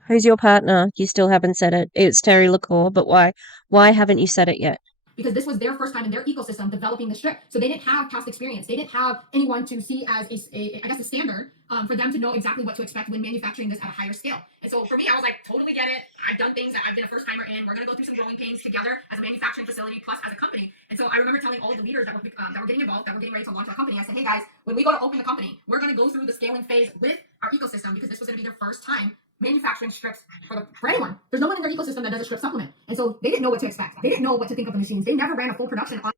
Who's your partner? You still haven't said it. It's Terry Lacore, but why? Why haven't you said it yet? Because this was their first time in their ecosystem developing the strip. So they didn't have past experience. They didn't have anyone to see as a standard for them to know exactly what to expect when manufacturing this at a higher scale. And so for me, I was like, totally get it. I've done things that I've been a first timer in. We're going to go through some growing pains together as a manufacturing facility plus as a company. And so I remember telling all of the leaders that were getting involved, that were getting ready to launch our company, I said, hey guys, when we go to open the company, we're going to go through the scaling phase with our ecosystem because this was going to be their first time manufacturing strips for anyone. There's no one in their ecosystem that does a strip supplement. And so they didn't know what to expect. They didn't know what to think of the machines. They never ran a full production on.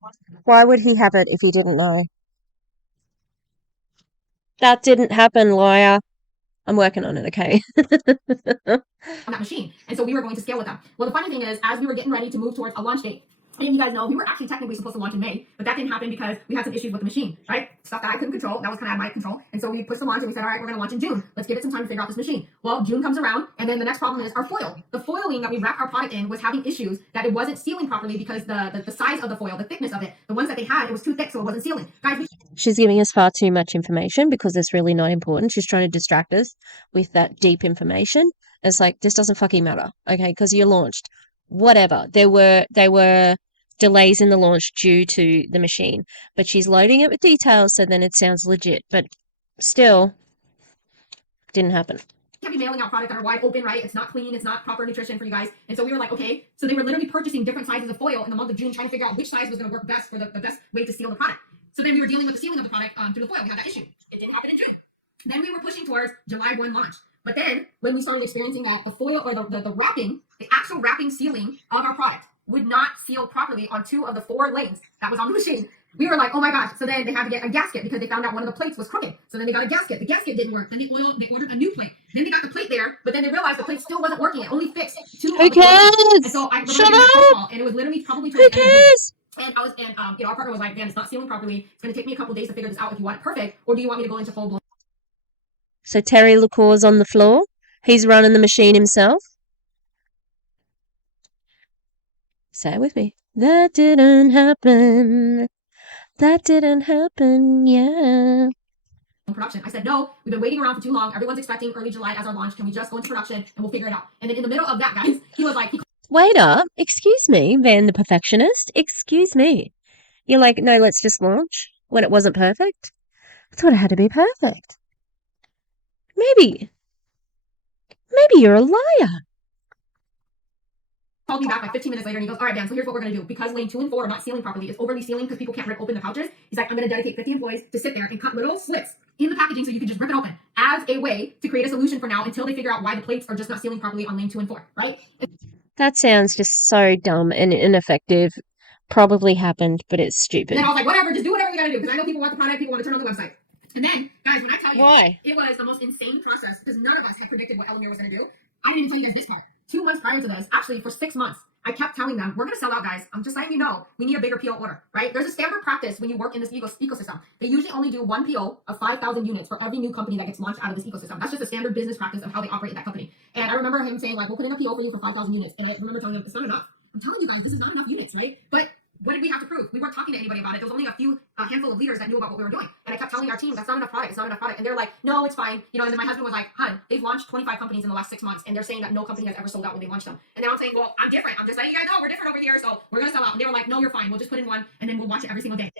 Why would he have it if he didn't know? That didn't happen, liar. I'm working on it, okay? On that machine. And so we were going to scale with them. Well, the funny thing is, as we were getting ready to move towards a launch date, any of you guys know, we were actually technically supposed to launch in May, but that didn't happen because we had some issues with the machine, right? Stuff that I couldn't control. That was kind of out of my control. And so we pushed the launch and we said, all right, we're going to launch in June. Let's give it some time to figure out this machine. Well, June comes around and then the next problem is our foil. The foiling that we wrap our product in was having issues that it wasn't sealing properly because the size of the foil, the thickness of it, the ones that they had, it was too thick, so it wasn't sealing. Guys, she's giving us far too much information because it's really not important. She's trying to distract us with that deep information. It's like, this doesn't fucking matter, okay? Because you launched. Whatever. There were delays in the launch due to the machine, but she's loading it with details so then it sounds legit, but still didn't happen. Can't be mailing out product that are wide open, right? It's not clean, it's not proper nutrition for you guys. And so we were like, okay. So they were literally purchasing different sizes of foil in the month of June, trying to figure out which size was going to work best for the best way to seal the product. So then we were dealing with the sealing of the product through the foil. We had that issue. It didn't happen in June. Then we were pushing towards July 1 launch. But then when we started experiencing that the foil or the wrapping, the actual wrapping sealing of our product would not seal properly on 2 of the 4 lanes that was on the machine, we were like, oh my gosh. So then they had to get a gasket because they found out one of the plates was crooked. So then they got a gasket. The gasket didn't work. Then they ordered a new plate. Then they got the plate there, but then they realized the plate still wasn't working. It only fixed 2 of the cares? And so I remember Shut that phone up! call, and it was literally probably Who cares? and our partner was like, man, it's not sealing properly. It's going to take me a couple days to figure this out if you want it perfect, or do you want me to go into full blown? So Terry Lacore's on the floor. He's running the machine himself. Say it with me. That didn't happen. That didn't happen, yeah. Production. I said, no, we've been waiting around for too long. Everyone's expecting early July as our launch. Can we just go into production and we'll figure it out? And then in the middle of that, guys, he was like, Wait up. Excuse me, Van the perfectionist. Excuse me. You're like, no, let's just launch when it wasn't perfect? I thought it had to be perfect. Maybe you're a liar. Called me back like 15 minutes later and he goes, all right, Dan, so here's what we're going to do. Because lane 2 and 4 are not sealing properly, it's overly sealing because people can't rip open the pouches. He's like, I'm going to dedicate 50 employees to sit there and cut little slits in the packaging so you can just rip it open as a way to create a solution for now until they figure out why the plates are just not sealing properly on lane 2 and 4, right? That sounds just so dumb and ineffective. Probably happened, but it's stupid. And then I was like, whatever, just do whatever we got to do because I know people want the product, people want to turn on the website. And then, guys, when I tell you, why? It was the most insane process because none of us had predicted what Elomir was going to do. I didn't even tell you guys this part. 2 months prior to this, actually for 6 months, I kept telling them, we're going to sell out, guys. I'm just letting you know, we need a bigger PO order, right? There's a standard practice when you work in this ecosystem. They usually only do 1 PO of 5,000 units for every new company that gets launched out of this ecosystem. That's just a standard business practice of how they operate at that company. And I remember him saying, like, we'll put in a PO for you for 5,000 units. And I remember telling him, it's not enough. I'm telling you guys, this is not enough units, right? But what did we have to prove? We weren't talking to anybody about it. There was only a handful of leaders that knew about what we were doing. And I kept telling our team, that's not enough product. It's not enough product. And they're like, no, it's fine. You know, and then my husband was like, hun, they've launched 25 companies in the last 6 months. And they're saying that no company has ever sold out when they launched them. And then I'm saying, well, I'm different. I'm just letting you guys know we're different over here. So we're going to sell out. And they were like, no, you're fine. We'll just put in one and then we'll watch it every single day.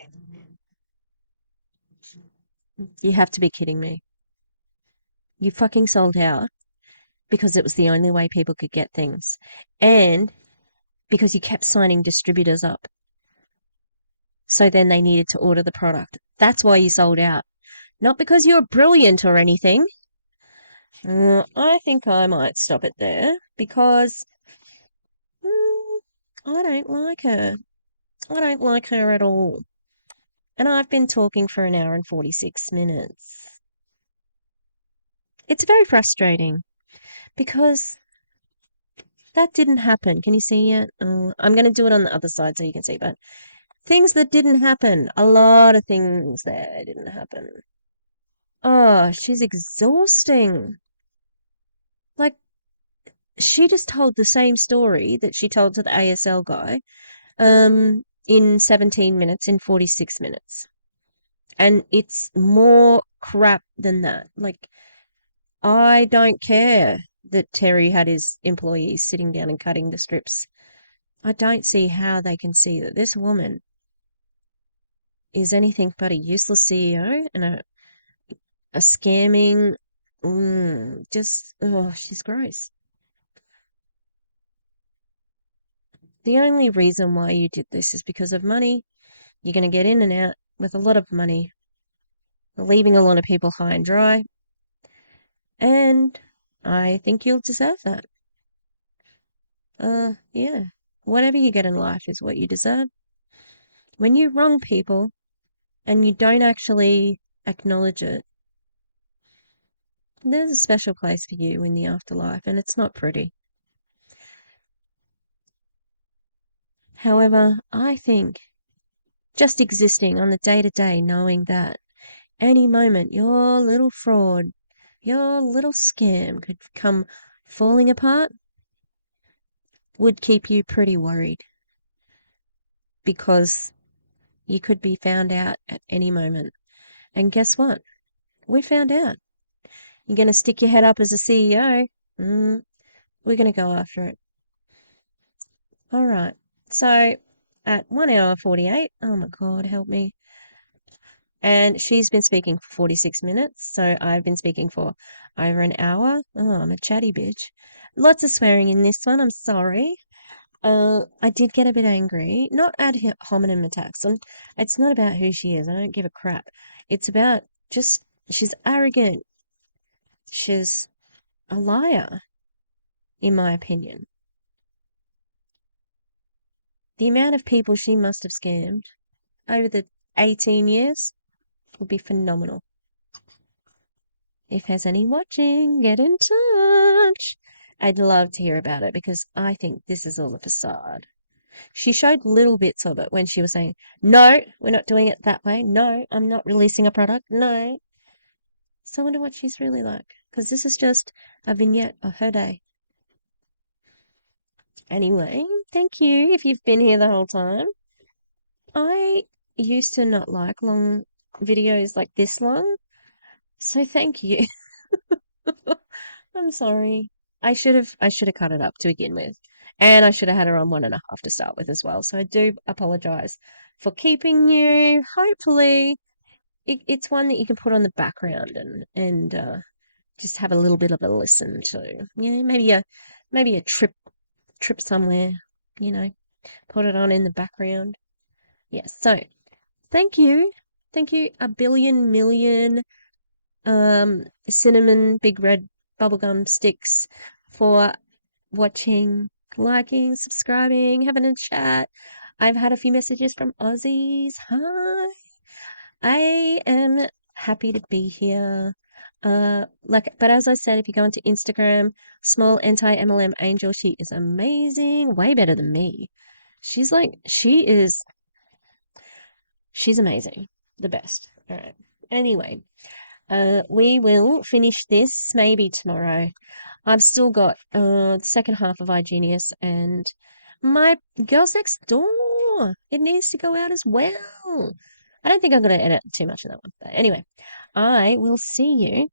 You have to be kidding me. You fucking sold out because it was the only way people could get things. And because you kept signing distributors up. So then they needed to order the product. That's why you sold out. Not because you're brilliant or anything. I think I might stop it there because I don't like her. I don't like her at all. And I've been talking for 1 hour and 46 minutes. It's very frustrating because that didn't happen. Can you see it? I'm going to do it on the other side so you can see, but things that didn't happen. A lot of things there didn't happen. Oh, she's exhausting. Like, she just told the same story that she told to the ASL guy in 17 minutes, in 46 minutes. And it's more crap than that. Like, I don't care that Terry had his employees sitting down and cutting the strips. I don't see how they can see that this woman is anything but a useless CEO and a scamming, she's gross. The only reason why you did this is because of money. You're going to get in and out with a lot of money, leaving a lot of people high and dry. And I think you'll deserve that. Yeah. Whatever you get in life is what you deserve. When you wrong people and you don't actually acknowledge it, there's a special place for you in the afterlife, and it's not pretty. However, I think just existing on the day-to-day, knowing that any moment your little fraud, your little scam could come falling apart would keep you pretty worried because you could be found out at any moment. And guess what? We found out. You're going to stick your head up as a CEO. We're going to go after it. All right. So at 1 hour 48, oh my God, help me. And she's been speaking for 46 minutes, so I've been speaking for over an hour. Oh, I'm a chatty bitch. Lots of swearing in this one, I'm sorry. I did get a bit angry, not ad hominem attacks. It's not about who she is. I don't give a crap. It's about just she's arrogant. She's a liar, in my opinion. The amount of people she must have scammed over the 18 years would be phenomenal. If there's any watching, get in touch. I'd love to hear about it because I think this is all a facade. She showed little bits of it when she was saying, no, we're not doing it that way. No, I'm not releasing a product. No. So I wonder what she's really like because this is just a vignette of her day. Anyway, thank you if you've been here the whole time. I used to not like long videos like this long, so thank you. I'm sorry. I should have cut it up to begin with. And I should have had her on 1.5 to start with as well. So I do apologize for keeping you. Hopefully it's one that you can put on the background and just have a little bit of a listen to. Maybe a trip somewhere, you know, put it on in the background. Yes. So thank you. Thank you a billion million cinnamon big red bubblegum sticks for watching, liking, subscribing, having a chat. I've had a few messages from Aussies. Hi. I am happy to be here. But as I said, if you go onto Instagram, small anti-MLM angel, she is amazing, way better than me. She's amazing, the best. All right. Anyway, we will finish this maybe tomorrow. I've still got the second half of iGenius and my Girls Next Door. It needs to go out as well. I don't think I'm going to edit too much of that one. But anyway, I will see you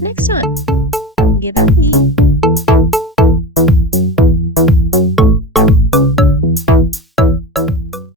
next time. Goodbye.